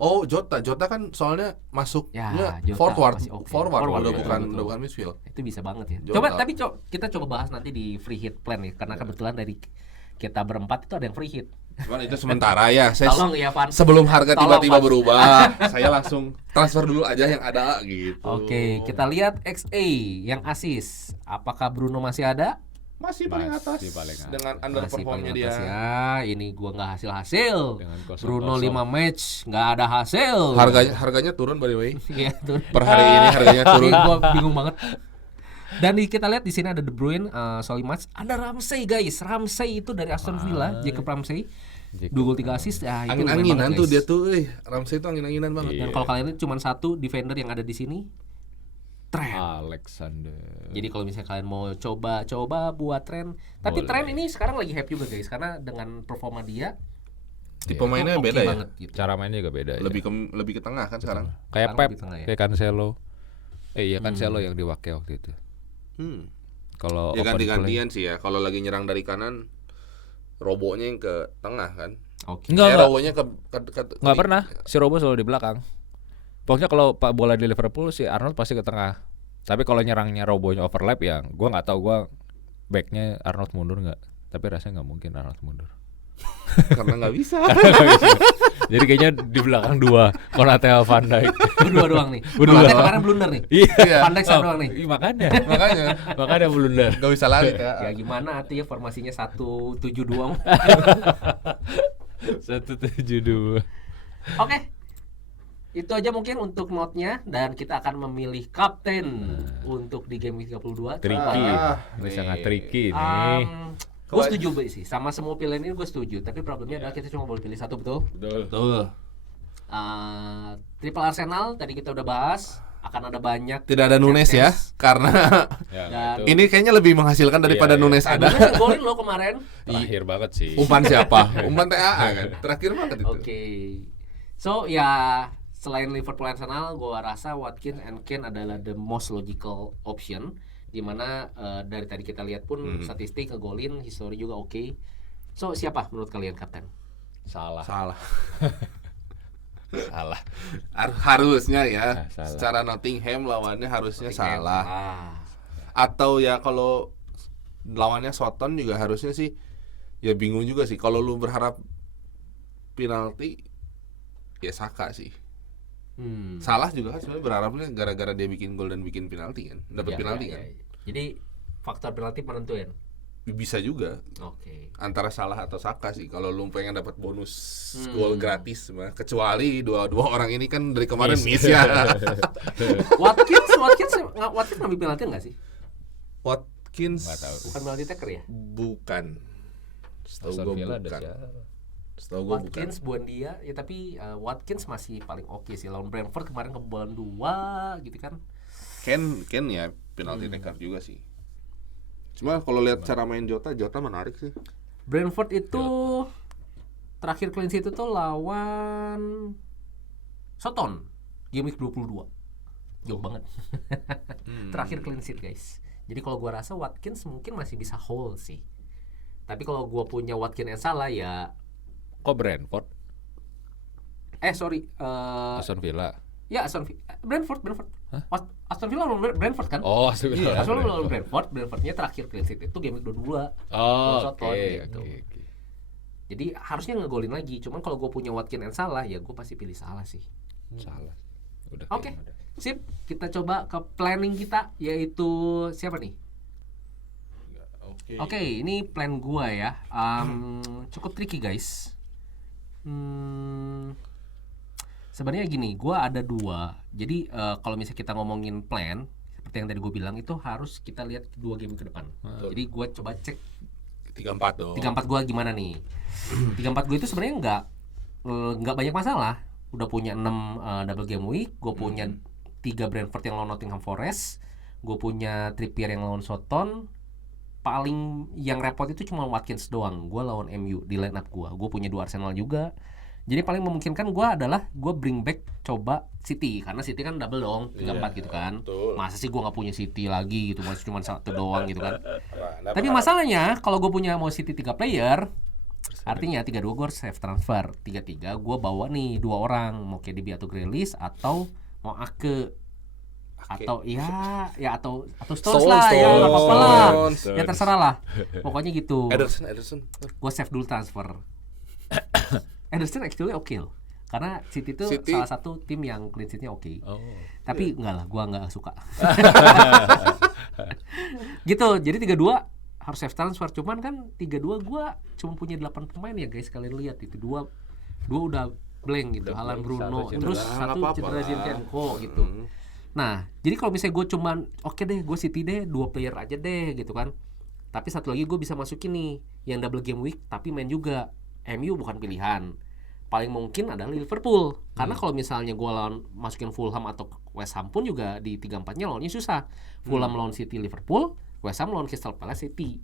Oh, Jota kan soalnya masuk Ya, dia Jota masih oke. forward, Forward, udah betul, bukan betul. udah bukan midfield. Itu bisa banget ya. Jota. Coba tapi kita coba bahas nanti di free hit plan ya, karena kebetulan dari kita berempat itu ada yang free hit. Cuman itu sementara ya. Saya Tolong ya Van. sebelum harga Tolong, tiba-tiba Van. berubah, saya langsung transfer dulu aja yang ada gitu. Oke, kita lihat XA yang assist. Apakah Bruno masih ada? Masih paling atas Masih paling atas. dengan Masih underperformnya paling dia. atas ya. Ini gua nggak hasil. Dengan 0-0. Bruno 5 match nggak ada hasil. Harganya turun by the way. Iya tuh. Per hari ini harganya turun. Ini gua bingung banget. Dan kita lihat di sini ada De Bruyne, Solimatch, ada Ramsey guys. Ramsey itu dari Aston Villa, Jacob Ramsey. 2 gol 3 assist ya, itu lumayan Angin-anginan banget, tuh guys. dia tuh, Ramsey itu angin-anginan banget. Iya. Dan kalau kalian lihat cuma satu defender yang ada di sini, Trent. Alexander. Jadi kalau misalnya kalian mau coba buat Trent, tapi Boleh. Trent ini sekarang lagi hype juga guys, karena dengan performa dia Tipe mainnya oke beda ya. banget gitu. Cara mainnya juga beda ya. Lebih ke tengah kan sekarang. Kayak Sekarang Pep, lebih tengah ya. kayak Cancelo. Iya Cancelo yang diwakil waktu itu. Kalau Ya open ganti-gantian sih ya. Kalau lagi nyerang dari kanan, robonya yang ke tengah kan. Oke. Enggak. robonya ke Nggak pernah. Si Robo selalu di belakang. Pokoknya kalau pak bola di Liverpool si Arnold pasti ke tengah. Tapi kalau nyerangnya Robonya overlap ya, gua nggak tahu gua backnya Arnold mundur nggak. Tapi rasanya nggak mungkin Arnold mundur. karena nggak bisa. Jadi kayaknya di belakang 2 Konate sama Van Dijk. Berdua doang nih. Berdua. Konate kemarin blunder nih. Iya. Van Dijk satu doang nih. Iya, makanya. Makanya blunder. nggak bisa lari Ya ya. gimana artinya formasinya 1-7-2. 172. Oke. Itu aja mungkin untuk note-nya, dan kita akan memilih kapten untuk di game week 32. Tricky. nih. Sangat tricky nih. Gue setuju sih, sama semua pilihan ini gue setuju. Tapi problemnya adalah kita cuma boleh pilih satu, betul? Betul. Tuh. Triple Arsenal tadi kita udah bahas. akan ada banyak. Tidak ada Nunes ya, karena Ya, Dan- itu ini kayaknya lebih menghasilkan daripada Iya, iya. Nunes ada. Nunes golin lo kemarin. terakhir banget sih. Umpan siapa? Umpan TAA kan. Terakhir banget itu. Oke. So ya selain Liverpool Arsenal, gua rasa Watkins and Kane adalah the most logical option. Dimana dari tadi kita lihat pun statistik ngegolin, history juga oke. So siapa menurut kalian kapten? Salah. Salah. Salah. Harusnya ya. Salah. Secara Nottingham lawannya harusnya salah. Ah. Atau ya kalau lawannya Soton juga harusnya sih ya bingung juga sih. Kalau lu berharap penalti ya Saka sih. Salah juga kan sebenarnya berharapnya gara-gara dia bikin gol dan bikin penalti kan. Dapat Ya, penalti ya, kan. ya. Jadi faktor penalti menentuin. Bisa juga Oke. antara Salah atau Saka sih kalau lu pengen dapat bonus gol gratis mah. Kecuali dua orang ini kan dari kemarin miss ya. Watkins ngambil penalti enggak sih? Watkins Nggak tahu. Bukan penalti taker ya? bukan. Setahu Aston gua Villa ada bukan. siapa? Setahu gua bukan. Watkins Buendia ya, tapi Watkins masih paling oke sih lawan Brentford kemarin kebobolan 2 gitu kan. Ken ya penalti taker juga sih. Cuma kalau lihat cara main Jota menarik sih. Brentford itu terakhir clean sheet itu lawan Soton game week 22. Jauh banget. Terakhir clean sheet guys. Jadi kalau gua rasa Watkins mungkin masih bisa hold sih. Tapi kalau gua punya Watkins yang salah ya Kok Brentford? sorry Aston Villa. ya Brentford. Aston Villa lawan Brentford kan? Oh, Aston Villa. Iya, Aston Villa lawan Brentfordnya terakhir clean sheet itu game week 22. Oh, Soton oke, gitu. oke. Jadi harusnya ngegolin lagi. Cuman kalau gue punya Watkins yang salah ya gue pasti pilih salah sih. Salah. Udah. Oke, kayaknya udah. sip. Kita coba ke planning kita yaitu siapa nih? Oke, ini plan gua ya. Cukup tricky guys. Sebenarnya gini, gua ada 2. Jadi kalau misalnya kita ngomongin plan, seperti yang tadi gue bilang itu harus kita lihat 2 game ke depan. Jadi gua coba cek 3-4 dong. 3-4 gua gimana nih. 3-4 gua itu sebenarnya nggak banyak masalah. Udah punya 6 double game week, gue punya 3 Brentford yang lawan Nottingham Forest, gue punya Trippier yang lawan Soton. Paling yang repot itu cuma Watkins doang. Gue lawan MU di line up gue. Gue punya 2 Arsenal juga. Jadi paling memungkinkan gue adalah gue bring back coba City, karena City kan double dong 3-4 gitu kan. betul. Masa sih gue nggak punya City lagi gitu, masih cuma 1 doang gitu kan. Tapi masalahnya kalau gue punya mau City 3 player, artinya 3-2 gue harus save transfer. 3-3 gue bawa nih 2 orang, mau KDB atau Grealish atau mau Ake. Atau atau Stones lah ya, nggak apa-apa lah. Ya terserah lah. Pokoknya gitu. Ederson. Gue save dulu transfer. Ederson actually oke loh. Karena City itu City. salah satu tim yang clean sheet-nya oke. Oh. Tapi enggak lah, gua enggak suka. Gitu. Jadi 3-2 harus save transfer. Cuman kan 3-2 gua cuma punya 8 pemain ya guys, kalian lihat itu. Dua udah blank gitu. Udah Haaland, blank, Bruno, satu cedera. terus Nggak satu apa-apa cedera lah. Zinchenko gitu. Nah, jadi kalau misalnya gue cuman oke deh, gue City deh 2 player aja deh gitu kan. Tapi satu lagi gue bisa masukin nih yang double game week tapi main juga. MU bukan pilihan. Paling mungkin adalah Liverpool. Karena kalau misalnya gue masukin Fulham atau West Ham pun juga di 3-4-nya lawannya susah. Fulham lawan City Liverpool, West Ham lawan Crystal Palace City.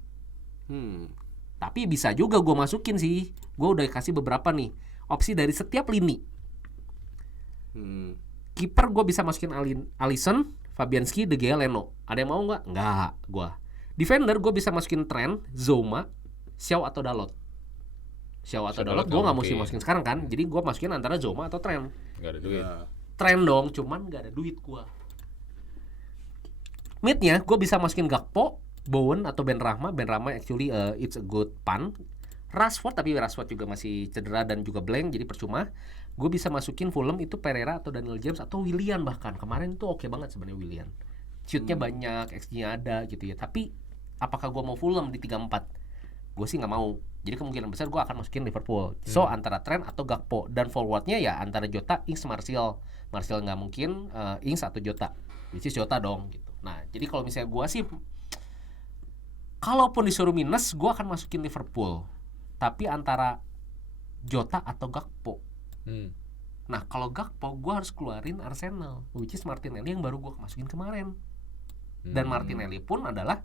Tapi bisa juga gue masukin sih. Gue udah kasih beberapa nih opsi dari setiap lini. Kiper gue bisa masukin Alisson, Fabianski, De Gea, Leno. Ada yang mau nggak? Nggak, gue. Defender gue bisa masukin Trent, Zouma, Xiao atau Dalot. Xiao atau Dalot gue nggak mesti masukin sekarang kan. Jadi gue masukin antara Zouma atau Trent. Nggak ada duit. Trent dong, cuman nggak ada duit gue. Midnya gue bisa masukin Gakpo, Bowen atau Ben Rahma. Ben Rahma actually it's a good punt. Rashford, tapi Rashford juga masih cedera dan juga blank, jadi percuma. Gue bisa masukin Fulham itu Pereira atau Daniel James atau Willian bahkan. Kemarin tuh oke banget sebenarnya Willian. Shootnya banyak, XG-nya ada gitu ya. Tapi apakah gue mau Fulham di 3-4? Gue sih nggak mau. Jadi kemungkinan besar gue akan masukin Liverpool. So antara Trent atau Gakpo, dan forwardnya ya antara Jota, Ings, Martial. Martial nggak mungkin, Ings atau Jota. Which is Jota dong gitu. Nah jadi kalau misalnya gue sih, kalaupun disuruh minus, gue akan masukin Liverpool. Tapi antara Jota atau Gakpo. Nah kalau Gakpo gue harus keluarin Arsenal, which is Martinelli yang baru gue masukin kemarin. Dan Martinelli pun adalah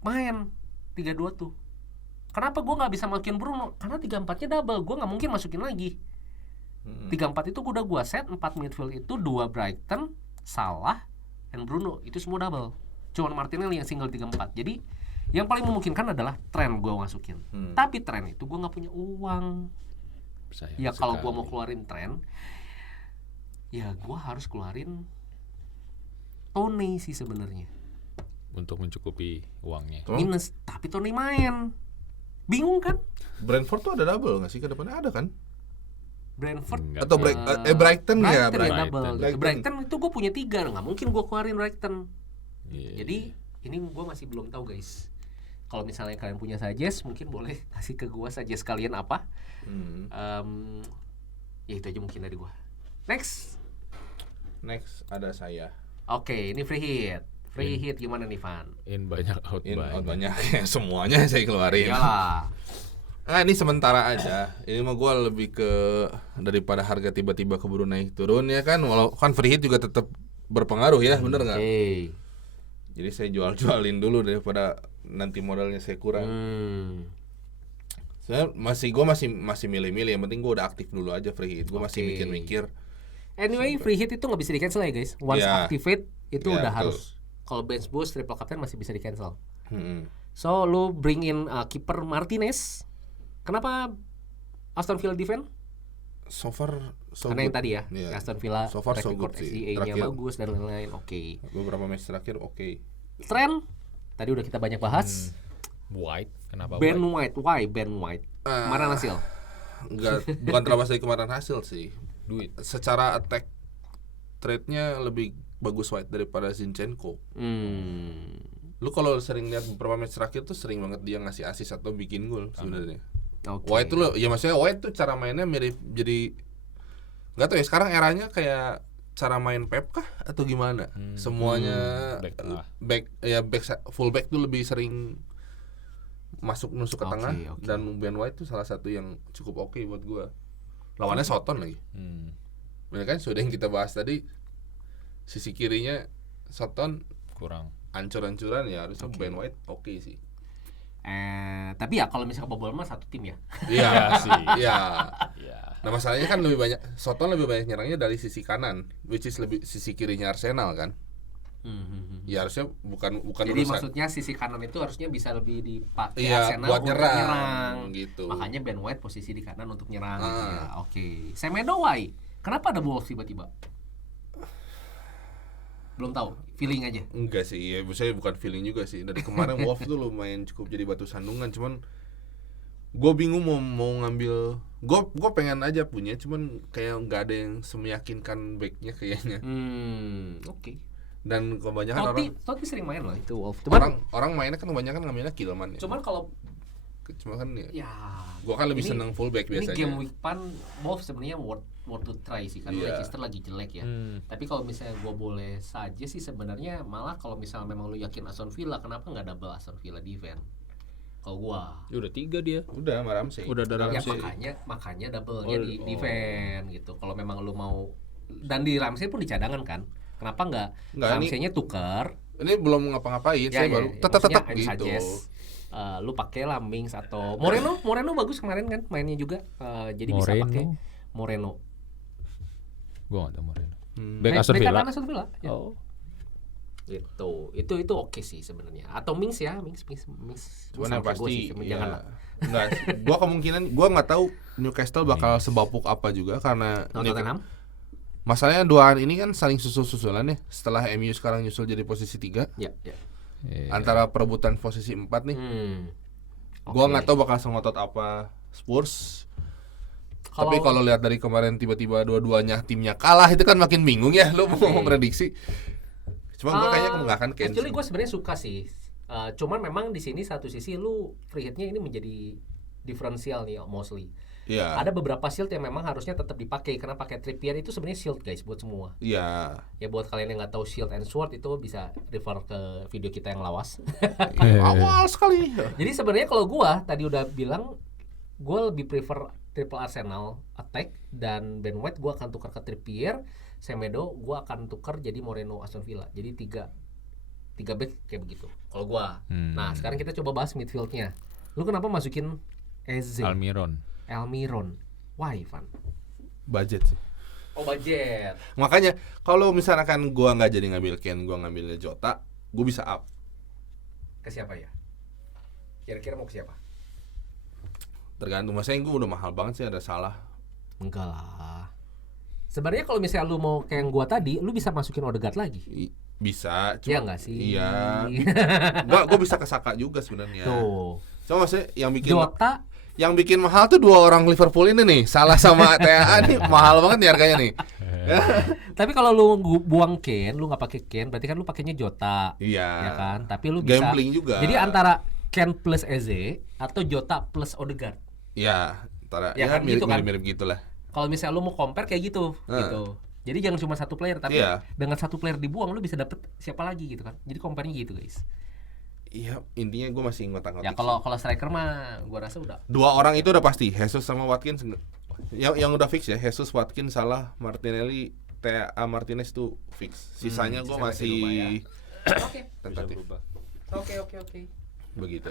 main 3-2 tuh. Kenapa gue nggak bisa masukin Bruno? Karena 3-4-nya double, gue nggak mungkin masukin lagi. 3-4 itu udah gue set, 4 midfield itu 2 Brighton, Salah, dan Bruno, itu semua double. Cuman Martinelli yang single 3-4. Jadi yang paling memungkinkan adalah Trent gue masukin. Tapi Trent itu gue nggak punya uang. Sayang Ya kalau gue sekali. mau keluarin Trent, ya gue harus keluarin Tony sih sebenarnya. Untuk mencukupi uangnya. Minus, tapi Tony main. Bingung kan? Brentford tuh ada double nggak sih ke depannya, ada kan? Brentford Enggak. Atau Brighton ya, Brighton Brighton. double. Brighton itu gue punya 3, nggak mungkin gue keluarin Brighton. Iya. Jadi ini gue masih belum tahu guys. Kalau misalnya kalian punya suggest, mungkin boleh kasih ke gue suggest kalian apa. Ya itu aja mungkin dari gue. Next. Next ada saya. Oke, ini free hit. Free hit gimana nih Van? In banyak out banyak. Banyak ya, semuanya saya keluarin. Iyalah. Ini sementara aja. Ini mah gue lebih ke daripada harga tiba-tiba keburu naik turun ya kan. Walau kan free hit juga tetap berpengaruh ya, bener nggak? Oke. Jadi saya jual-jualin dulu daripada nanti modalnya saya kurang. Saya masih milih-milih. Yang penting gue udah aktif dulu aja free hit. Gue masih Oke. mikir-mikir. Anyway, free hit itu nggak bisa di cancel ya guys. Once Ya. activate itu Ya, udah betul. harus. Kalau bench boost, triple captain masih bisa di cancel. Hmm. So lu bring in kiper Martinez. Kenapa Aston Villa defend? So far so Karena yang good. tadi ya, Iya. Aston Villa So far track so record good sih. SDA-nya Terakhir. bagus dan lain-lain. Oke. Beberapa match terakhir oke. Trend tadi udah kita banyak bahas. White, kenapa Ben White? White, why Ben White? Kemarin hasil. Bukan terlepas dari kemarin hasil sih. Duit. Secara attack trade-nya lebih bagus White daripada Zinchenko. Lu kalau sering lihat beberapa match terakhir tuh sering banget dia ngasih assist atau bikin gol sebenarnya. Oke. White tuh lo, ya maksudnya White tuh cara mainnya mirip jadi nggak tahu ya sekarang eranya kayak cara main Pep kah atau gimana? Semuanya Back tengah. full back tuh lebih sering masuk nusuk ke Oke, tengah oke. dan Ben White tuh salah satu yang cukup oke buat gua. Lawannya Soton lagi. Bener kan sudah yang kita bahas tadi, sisi kirinya Soton Kurang. ancur-ancuran ya harusnya Ben White oke sih. Tapi ya kalau misalnya kebobol mah satu tim ya. Iya sih. Iya. Ya. Nah masalahnya kan lebih banyak Soton lebih banyak nyerangnya dari sisi kanan, which is lebih sisi kirinya Arsenal kan. Ya harusnya bukan Jadi urusan. maksudnya sisi kanan itu harusnya bisa lebih dipakai Iya, Arsenal buat untuk nyerang, gitu. Makanya Ben White posisi di kanan untuk nyerang. gitu ya. Ah. Oke. Semedo why? Kenapa ada Wolves tiba-tiba? Belum tahu, feeling aja. Enggak sih, ya saya bukan feeling juga sih. Dari kemarin Wolves tuh lumayan cukup jadi batu sandungan, cuman gue bingung mau ngambil. Gue pengen aja punya, cuman kayak nggak ada yang semeyakinkan backnya kayaknya. Oke. Dan kebanyakan Totti sering main loh itu Wolves. orang mainnya kan kebanyakan ngambilnya Killman ya. Cuman kalau Cuma kan ya gue kan lebih ini- seneng fullback ini biasanya. game week pan Wolves sebenarnya worth to try sih karena Iya. Leicester lagi jelek ya. Tapi kalau misalnya gue boleh saja sih sebenarnya malah kalau misalnya memang lu yakin Aston Villa, kenapa nggak double Aston Villa defense? Kalau gua Ya udah 3 dia. Udah sama Ramsey. Udah ada ya Ramsey. makanya double-nya Oh, di oh. defense gitu. Kalau memang lu mau, dan di Ramsey pun di cadangan kan. Kenapa nggak Nggak, ini- Ramsey-nya tukar? Ini belum ngapa-ngapain, saya baru maksudnya tetap I'd gitu. suggest, lu pakai lah Mings atau Moreno bagus kemarin kan mainnya juga. Jadi bisa Moreno? pakai Moreno. Gua enggak tahu Moreno. Hmm. Back Back Aston Villa. kanan Aston Villa. Ya. Oh. Itu oke sih sebenarnya. Atau Mings ya, Mings. Cuman yang Sama kayak gua pasti sih, jangan ya, lah. enggak, gua kemungkinan gua nggak tahu Newcastle bakal sebapuk apa juga karena Tottenham. masalahnya duaan ini kan saling susul-susulan ya. Setelah MU sekarang nyusul jadi posisi 3 Ya. Iya. antara perebutan posisi 4 nih. Gua nggak tahu bakal sengotot apa Spurs. Tapi kalau lihat dari kemarin tiba-tiba dua-duanya timnya kalah itu kan makin bingung ya lu mau prediksi. Cuma gua kayaknya nggak akan cancel. Actually gue sebenarnya suka sih. Cuman memang di sini satu sisi lu free hit-nya ini menjadi diferensial nih mostly. Iya. Ada beberapa shield yang memang harusnya tetap dipakai karena pakai Trippier itu sebenarnya shield guys buat semua. Iya. Ya buat kalian yang nggak tahu shield and sword itu bisa refer ke video kita yang lawas. Awal sekali. Jadi sebenarnya kalau gua tadi udah bilang gua lebih prefer triple Arsenal attack, dan Ben White gue akan tukar ke Trippier, Semedo gue akan tukar jadi Moreno Aston Villa. Jadi tiga back kayak begitu kalau gue. Nah sekarang kita coba bahas midfieldnya. Lu kenapa masukin Eze? Almiron. Why, Van? Budget sih. Oh, budget. Makanya kalau misalkan gua nggak jadi ngambil Kane, gua ngambil Jota, gua bisa up. Ke siapa ya? Kira-kira mau ke siapa? Tergantung, maksudnya gua udah mahal banget sih, ada Salah. Enggak lah. Sebenarnya kalau misalnya lu mau kayak yang gua tadi, lu bisa masukin Odegaard lagi. Bisa, Iya nggak sih? Iya. Enggak, gua bisa ke Saka juga sebenarnya. Tuh. Cuma maksudnya yang bikin mahal tuh dua orang Liverpool ini nih, Salah sama TAA nih mahal banget nih harganya nih. Tapi kalau lu buang Kane, lu nggak pakai Kane, berarti kan lu pakainya Jota. Iya. Ya kan? Tapi lu bisa gambling juga. Jadi antara Kane plus Eze atau Jota plus Odegaard. Iya, antara Ya kan, gitu kan? mirip-mirip gitulah. Kalau misalnya lu mau compare kayak gitu, gitu. Jadi jangan cuma satu player, tapi dengan satu player dibuang lu bisa dapet siapa lagi gitu kan. Jadi compare-nya gitu, guys. Iya, intinya gue masih ngotak-ngotik. Ya kalau striker mah gua rasa udah. Dua orang itu udah pasti, Jesus sama Watkins. Yang udah fix ya, Jesus, Watkins, Salah, Martinelli, TAA Martinez tuh fix. Sisanya gue masih Oke. tentatif. Oke. Begitu.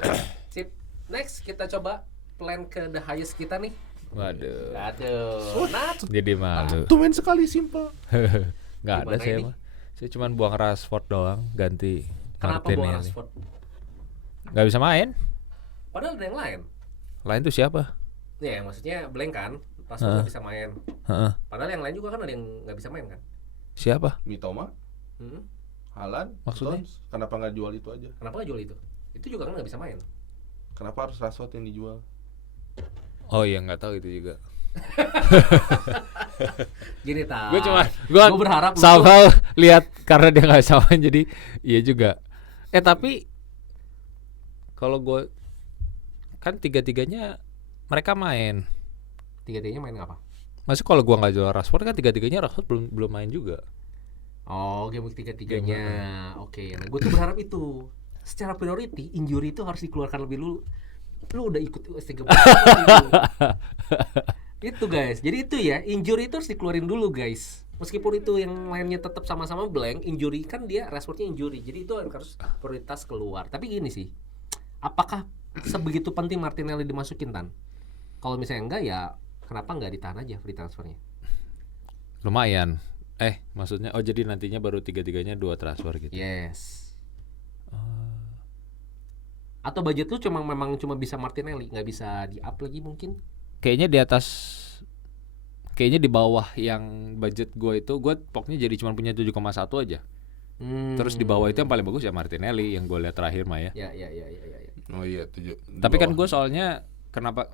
Sip. Next kita coba plan ke the highest kita nih. Waduh. Aduh. Jadi malu. Tuh main sekali, simple. Nggak ada Gimana saya ini? mah. Saya cuma buang Rashford doang, ganti Kenapa bawa Martinelli. Rashford? Nggak bisa main. Padahal ada yang lain. Lain tuh siapa? Ya, maksudnya blank kan. Rashford nggak bisa main. Heeh. Padahal yang lain juga kan ada yang nggak bisa main kan. Siapa? Mitoma, Hmm? Haaland, Maksudnya? Stones. Kenapa nggak jual itu aja? Kenapa nggak jual itu? Itu juga kan nggak bisa main. Kenapa harus Rashford yang dijual? Oh iya, nggak tahu itu juga. Gini ta. Gue berharap lu somehow lihat karena dia nggak sama jadi iya juga. Tapi kalau gue kan tiga-tiganya mereka main. tiga-tiganya main apa? Masih kalau gue nggak jual Rashford kan tiga-tiganya Rashford belum main juga. Oh, game week tiga-tiganya. Oke, nah gue tuh berharap itu. Secara priority, injury itu harus dikeluarkan lebih dulu. Lu udah ikut US3 itu guys. Jadi itu ya, injury itu harus dikeluarin dulu guys. Meskipun itu yang lainnya tetap sama-sama blank, injury kan dia Rashfordnya injury. Jadi itu harus prioritas keluar. Tapi gini sih, apakah sebegitu penting Martinelli dimasukin Tan? Kalau misalnya enggak ya kenapa enggak ditahan aja free transfernya? Lumayan. Maksudnya jadi nantinya baru tiga-tiganya 2 transfer gitu. Yes. Atau budget lu memang cuma bisa Martinelli, nggak bisa di up lagi mungkin? Kayaknya di bawah yang budget gue itu, gue pokoknya jadi cuma punya 7,1 aja. Terus di bawah itu yang paling bagus ya Martinelli yang gue lihat terakhir mah ya. Ya. Oh iya, 7. Tapi kan gue soalnya kenapa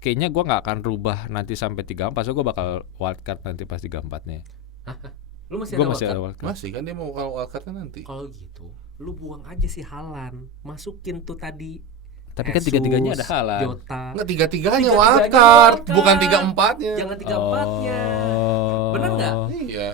kayaknya gue nggak akan rubah nanti sampai 34, so gue bakal wildcard nanti pas 34-nya. Lu masih Gue ada masih ada wildcard? wildcard. Masih kan dia mau wildcard kan nanti. Kalau gitu, lu buang aja si Haaland, masukin tuh tadi. Tapi kan tiga-tiganya ada Haaland. Jota. Enggak, tiga-tiganya Tiga-tiganya wildcard, wildcard. bukan 3-4-nya. Jangan 3-4-nya. Bener nggak? Iya.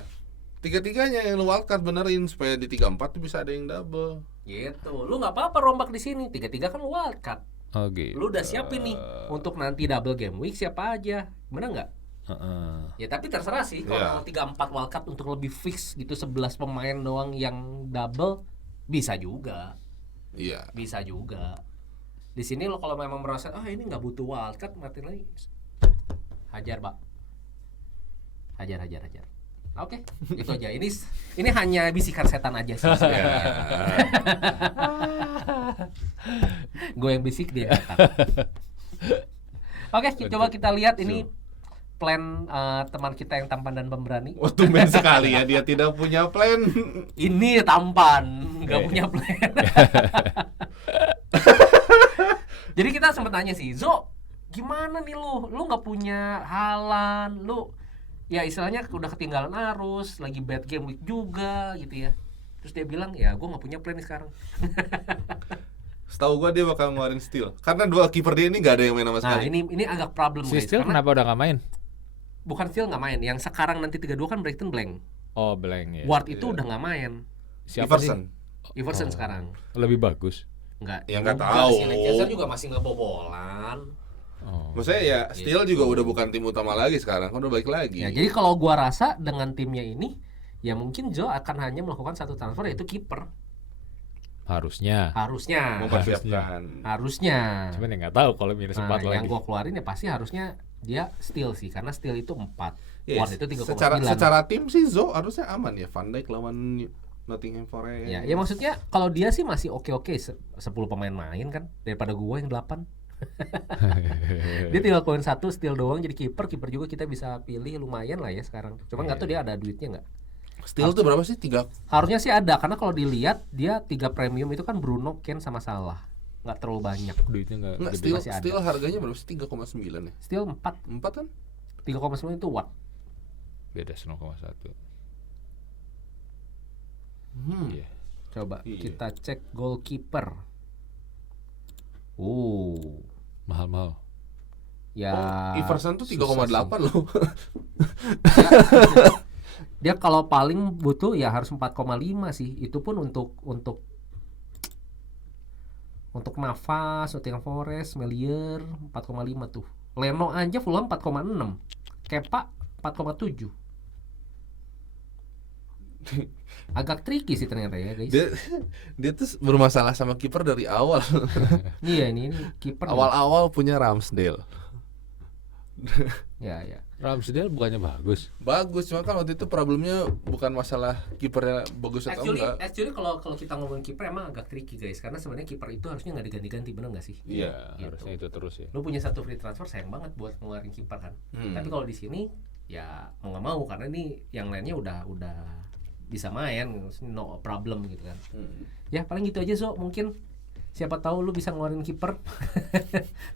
Tiga-tiganya yang lu wildcard benerin supaya di 3-4 tuh bisa ada yang double. Gitu. Lu nggak apa-apa rombak di sini. 3-3 kan wildcard. Oh gitu. Lu udah siapin nih untuk nanti double game week siapa aja. Bener nggak? Ya tapi terserah sih kalau 3-4 wildcard untuk lebih fix gitu 11 pemain doang yang double bisa juga. Iya. Bisa juga. Di sini lo kalau memang merasa ini nggak butuh wildcard, Martinelli hajar, Pak. Hajar. Oke, itu aja. Ini hanya bisikan setan aja sih. Gue yang bisik dia. Oke, coba kita lihat ini plan teman kita yang tampan dan pemberani. Oh, tumben sekali ya dia tidak punya plan. Ini tampan, nggak punya plan. Jadi kita sempat tanya sih, Zo, gimana nih lu nggak punya Haaland, lu ya istilahnya udah ketinggalan arus, lagi bad game week juga gitu ya. Terus dia bilang, ya gue nggak punya plan nih sekarang. Setahu gua dia bakal ngeluarin Steele. Karena dua kiper dia ini nggak ada yang main sama sekali. Nah ini agak problem Si guys. Steele kenapa udah gak main? Bukan Steele nggak main, yang sekarang nanti 32 kan Brighton blank. Oh blank ya. Ward itu udah nggak main. Siapa Iverson. sih? Iverson sekarang. Lebih bagus. Enggak. Ya, nggak juga tahu. sih, Leicester juga masih ngebobolan. Oh. Maksudnya ya Steel juga udah bukan tim utama lagi sekarang, kan udah balik lagi. Ya, jadi kalau gua rasa dengan timnya ini ya mungkin Joe akan hanya melakukan satu transfer yaitu kiper. Harusnya. Mempersiapkan. Harusnya. Cuman ya nggak tahu kalau minus 4 lagi. Yang gua keluarin ya pasti harusnya dia Steel sih, karena Steel itu 4. Yes. Watt itu 3,9. Secara tim sih Zo harusnya aman ya. Van Dijk lawan Nottingham Forest. Ya maksudnya kalau dia sih masih oke-oke 10 pemain main kan daripada gua yang 8. Dia tinggal koin 1 Steel doang jadi kiper juga kita bisa pilih lumayan lah ya sekarang. Cuma nggak tahu dia ada duitnya nggak. Steel tuh berapa sih? 3. Harusnya sih ada karena kalau dilihat dia 3 premium itu kan Bruno, Kane sama Salah. Nggak terlalu banyak. Duitnya nggak Enggak, gede. Steel harganya berapa sih? 3,9 ya? Steel 4. 4 kan? 3,9 itu Watt. Beda 0,1. Iya. Coba Iya. kita cek goalkeeper. Mahal-mahal. Ya. Iverson tuh 3,8 loh. Dia kalau paling butuh ya harus 4,5 sih. Itu pun untuk Navas, Nottingham Forest, Melier 4,5 tuh. Leno aja Fulham 4,6. Kepa 4,7. Agak tricky sih ternyata ya guys. Dia tuh bermasalah sama kiper dari awal. Iya ini kiper. Awal-awal punya Ramsdale. Ya. Ramsdale bukannya bagus. Bagus, cuma kan waktu itu problemnya bukan masalah kipernya bagus atau enggak. Actually kalau kita ngomongin kiper emang agak tricky guys, karena sebenarnya kiper itu harusnya nggak diganti-ganti, bener nggak sih? Iya, Gitu. Harusnya itu terus ya. Lu punya 1 free transfer sayang banget buat ngeluarin kiper kan. Tapi kalau di sini ya mau nggak mau karena ini yang lainnya udah bisa main, no problem gitu kan. Ya paling gitu aja So, mungkin siapa tahu lu bisa ngeluarin kiper.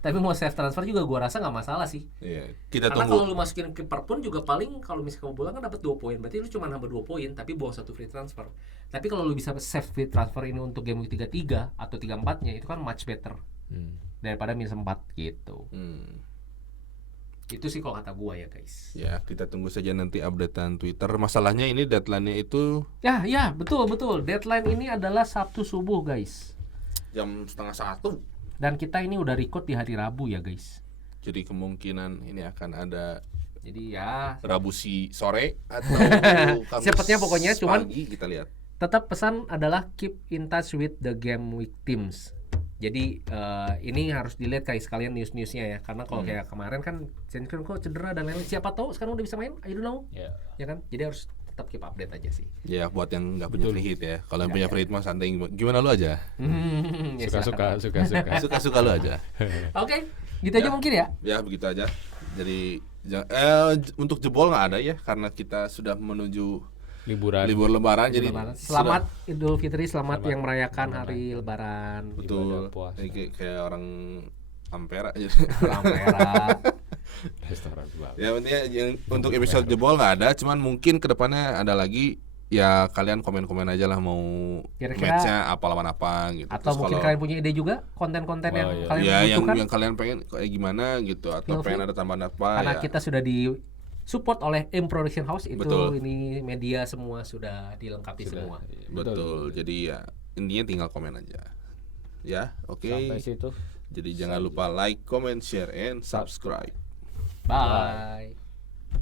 Tapi mau save transfer juga gua rasa nggak masalah sih. Iya, kita Karena tunggu. kalau lu masukin kiper pun juga paling kalau misalnya kebobolan kan dapat 2 poin. Berarti lu cuma nambah 2 poin tapi buang 1 free transfer. Tapi kalau lu bisa save free transfer ini untuk game week 33 atau 34-nya itu kan much better daripada minus 4 gitu. Itu sih kalau kata gua ya guys. Ya, kita tunggu saja nanti updatean Twitter. Masalahnya ini deadline-nya itu Ya, betul. Deadline ini adalah Sabtu subuh guys. jam 12:30. Dan kita ini udah record di hari Rabu ya guys. Jadi kemungkinan ini akan ada Jadi ya Rabu sore atau Kamis Cepatnya pokoknya, cuman pagi, kita lihat. tetap pesan adalah keep in touch with the game week teams. Jadi ini harus dilihat guys sekalian news-newsnya ya, karena kalau kayak kemarin kan Zenker kok cedera dan lain-lain, siapa tahu sekarang udah bisa main, I don't know. Ya kan, jadi harus tetap keep update aja sih. Ya, buat yang nggak punya free hit ya. Kalau yang punya free hit mah santai, gimana lu aja. Ya, Suka-suka. Suka-suka lu aja. Oke, gitu aja mungkin ya. Ya, begitu aja. Jadi untuk jebol nggak ada ya, karena kita sudah menuju Liburan. libur lebaran. Jadi Selamat Idul Fitri, selamat yang merayakan hari Lebaran. betul. ibadah puasa. Jadi kayak orang Ampera aja. Salam merah. Restoran bagus. Ya intinya untuk episode jebol nggak ada, cuman mungkin kedepannya ada lagi. Ya kalian komen-komen aja lah mau Kira-kira- matchnya apa lawan apa gitu. Atau Terus mungkin kalau- kalian punya ide juga konten-konten yang iya. kalian ya butuhkan. yang kalian pengen kayak gimana gitu, atau Feel pengen free. ada tambahan apa Karena ya. kita sudah di support oleh M Production House itu. Betul. Ini media semua sudah dilengkapi semua. Betul. Jadi ya intinya tinggal komen aja. Ya, oke. Sampai situ. Jadi jangan lupa like, comment, share, and subscribe. Bye.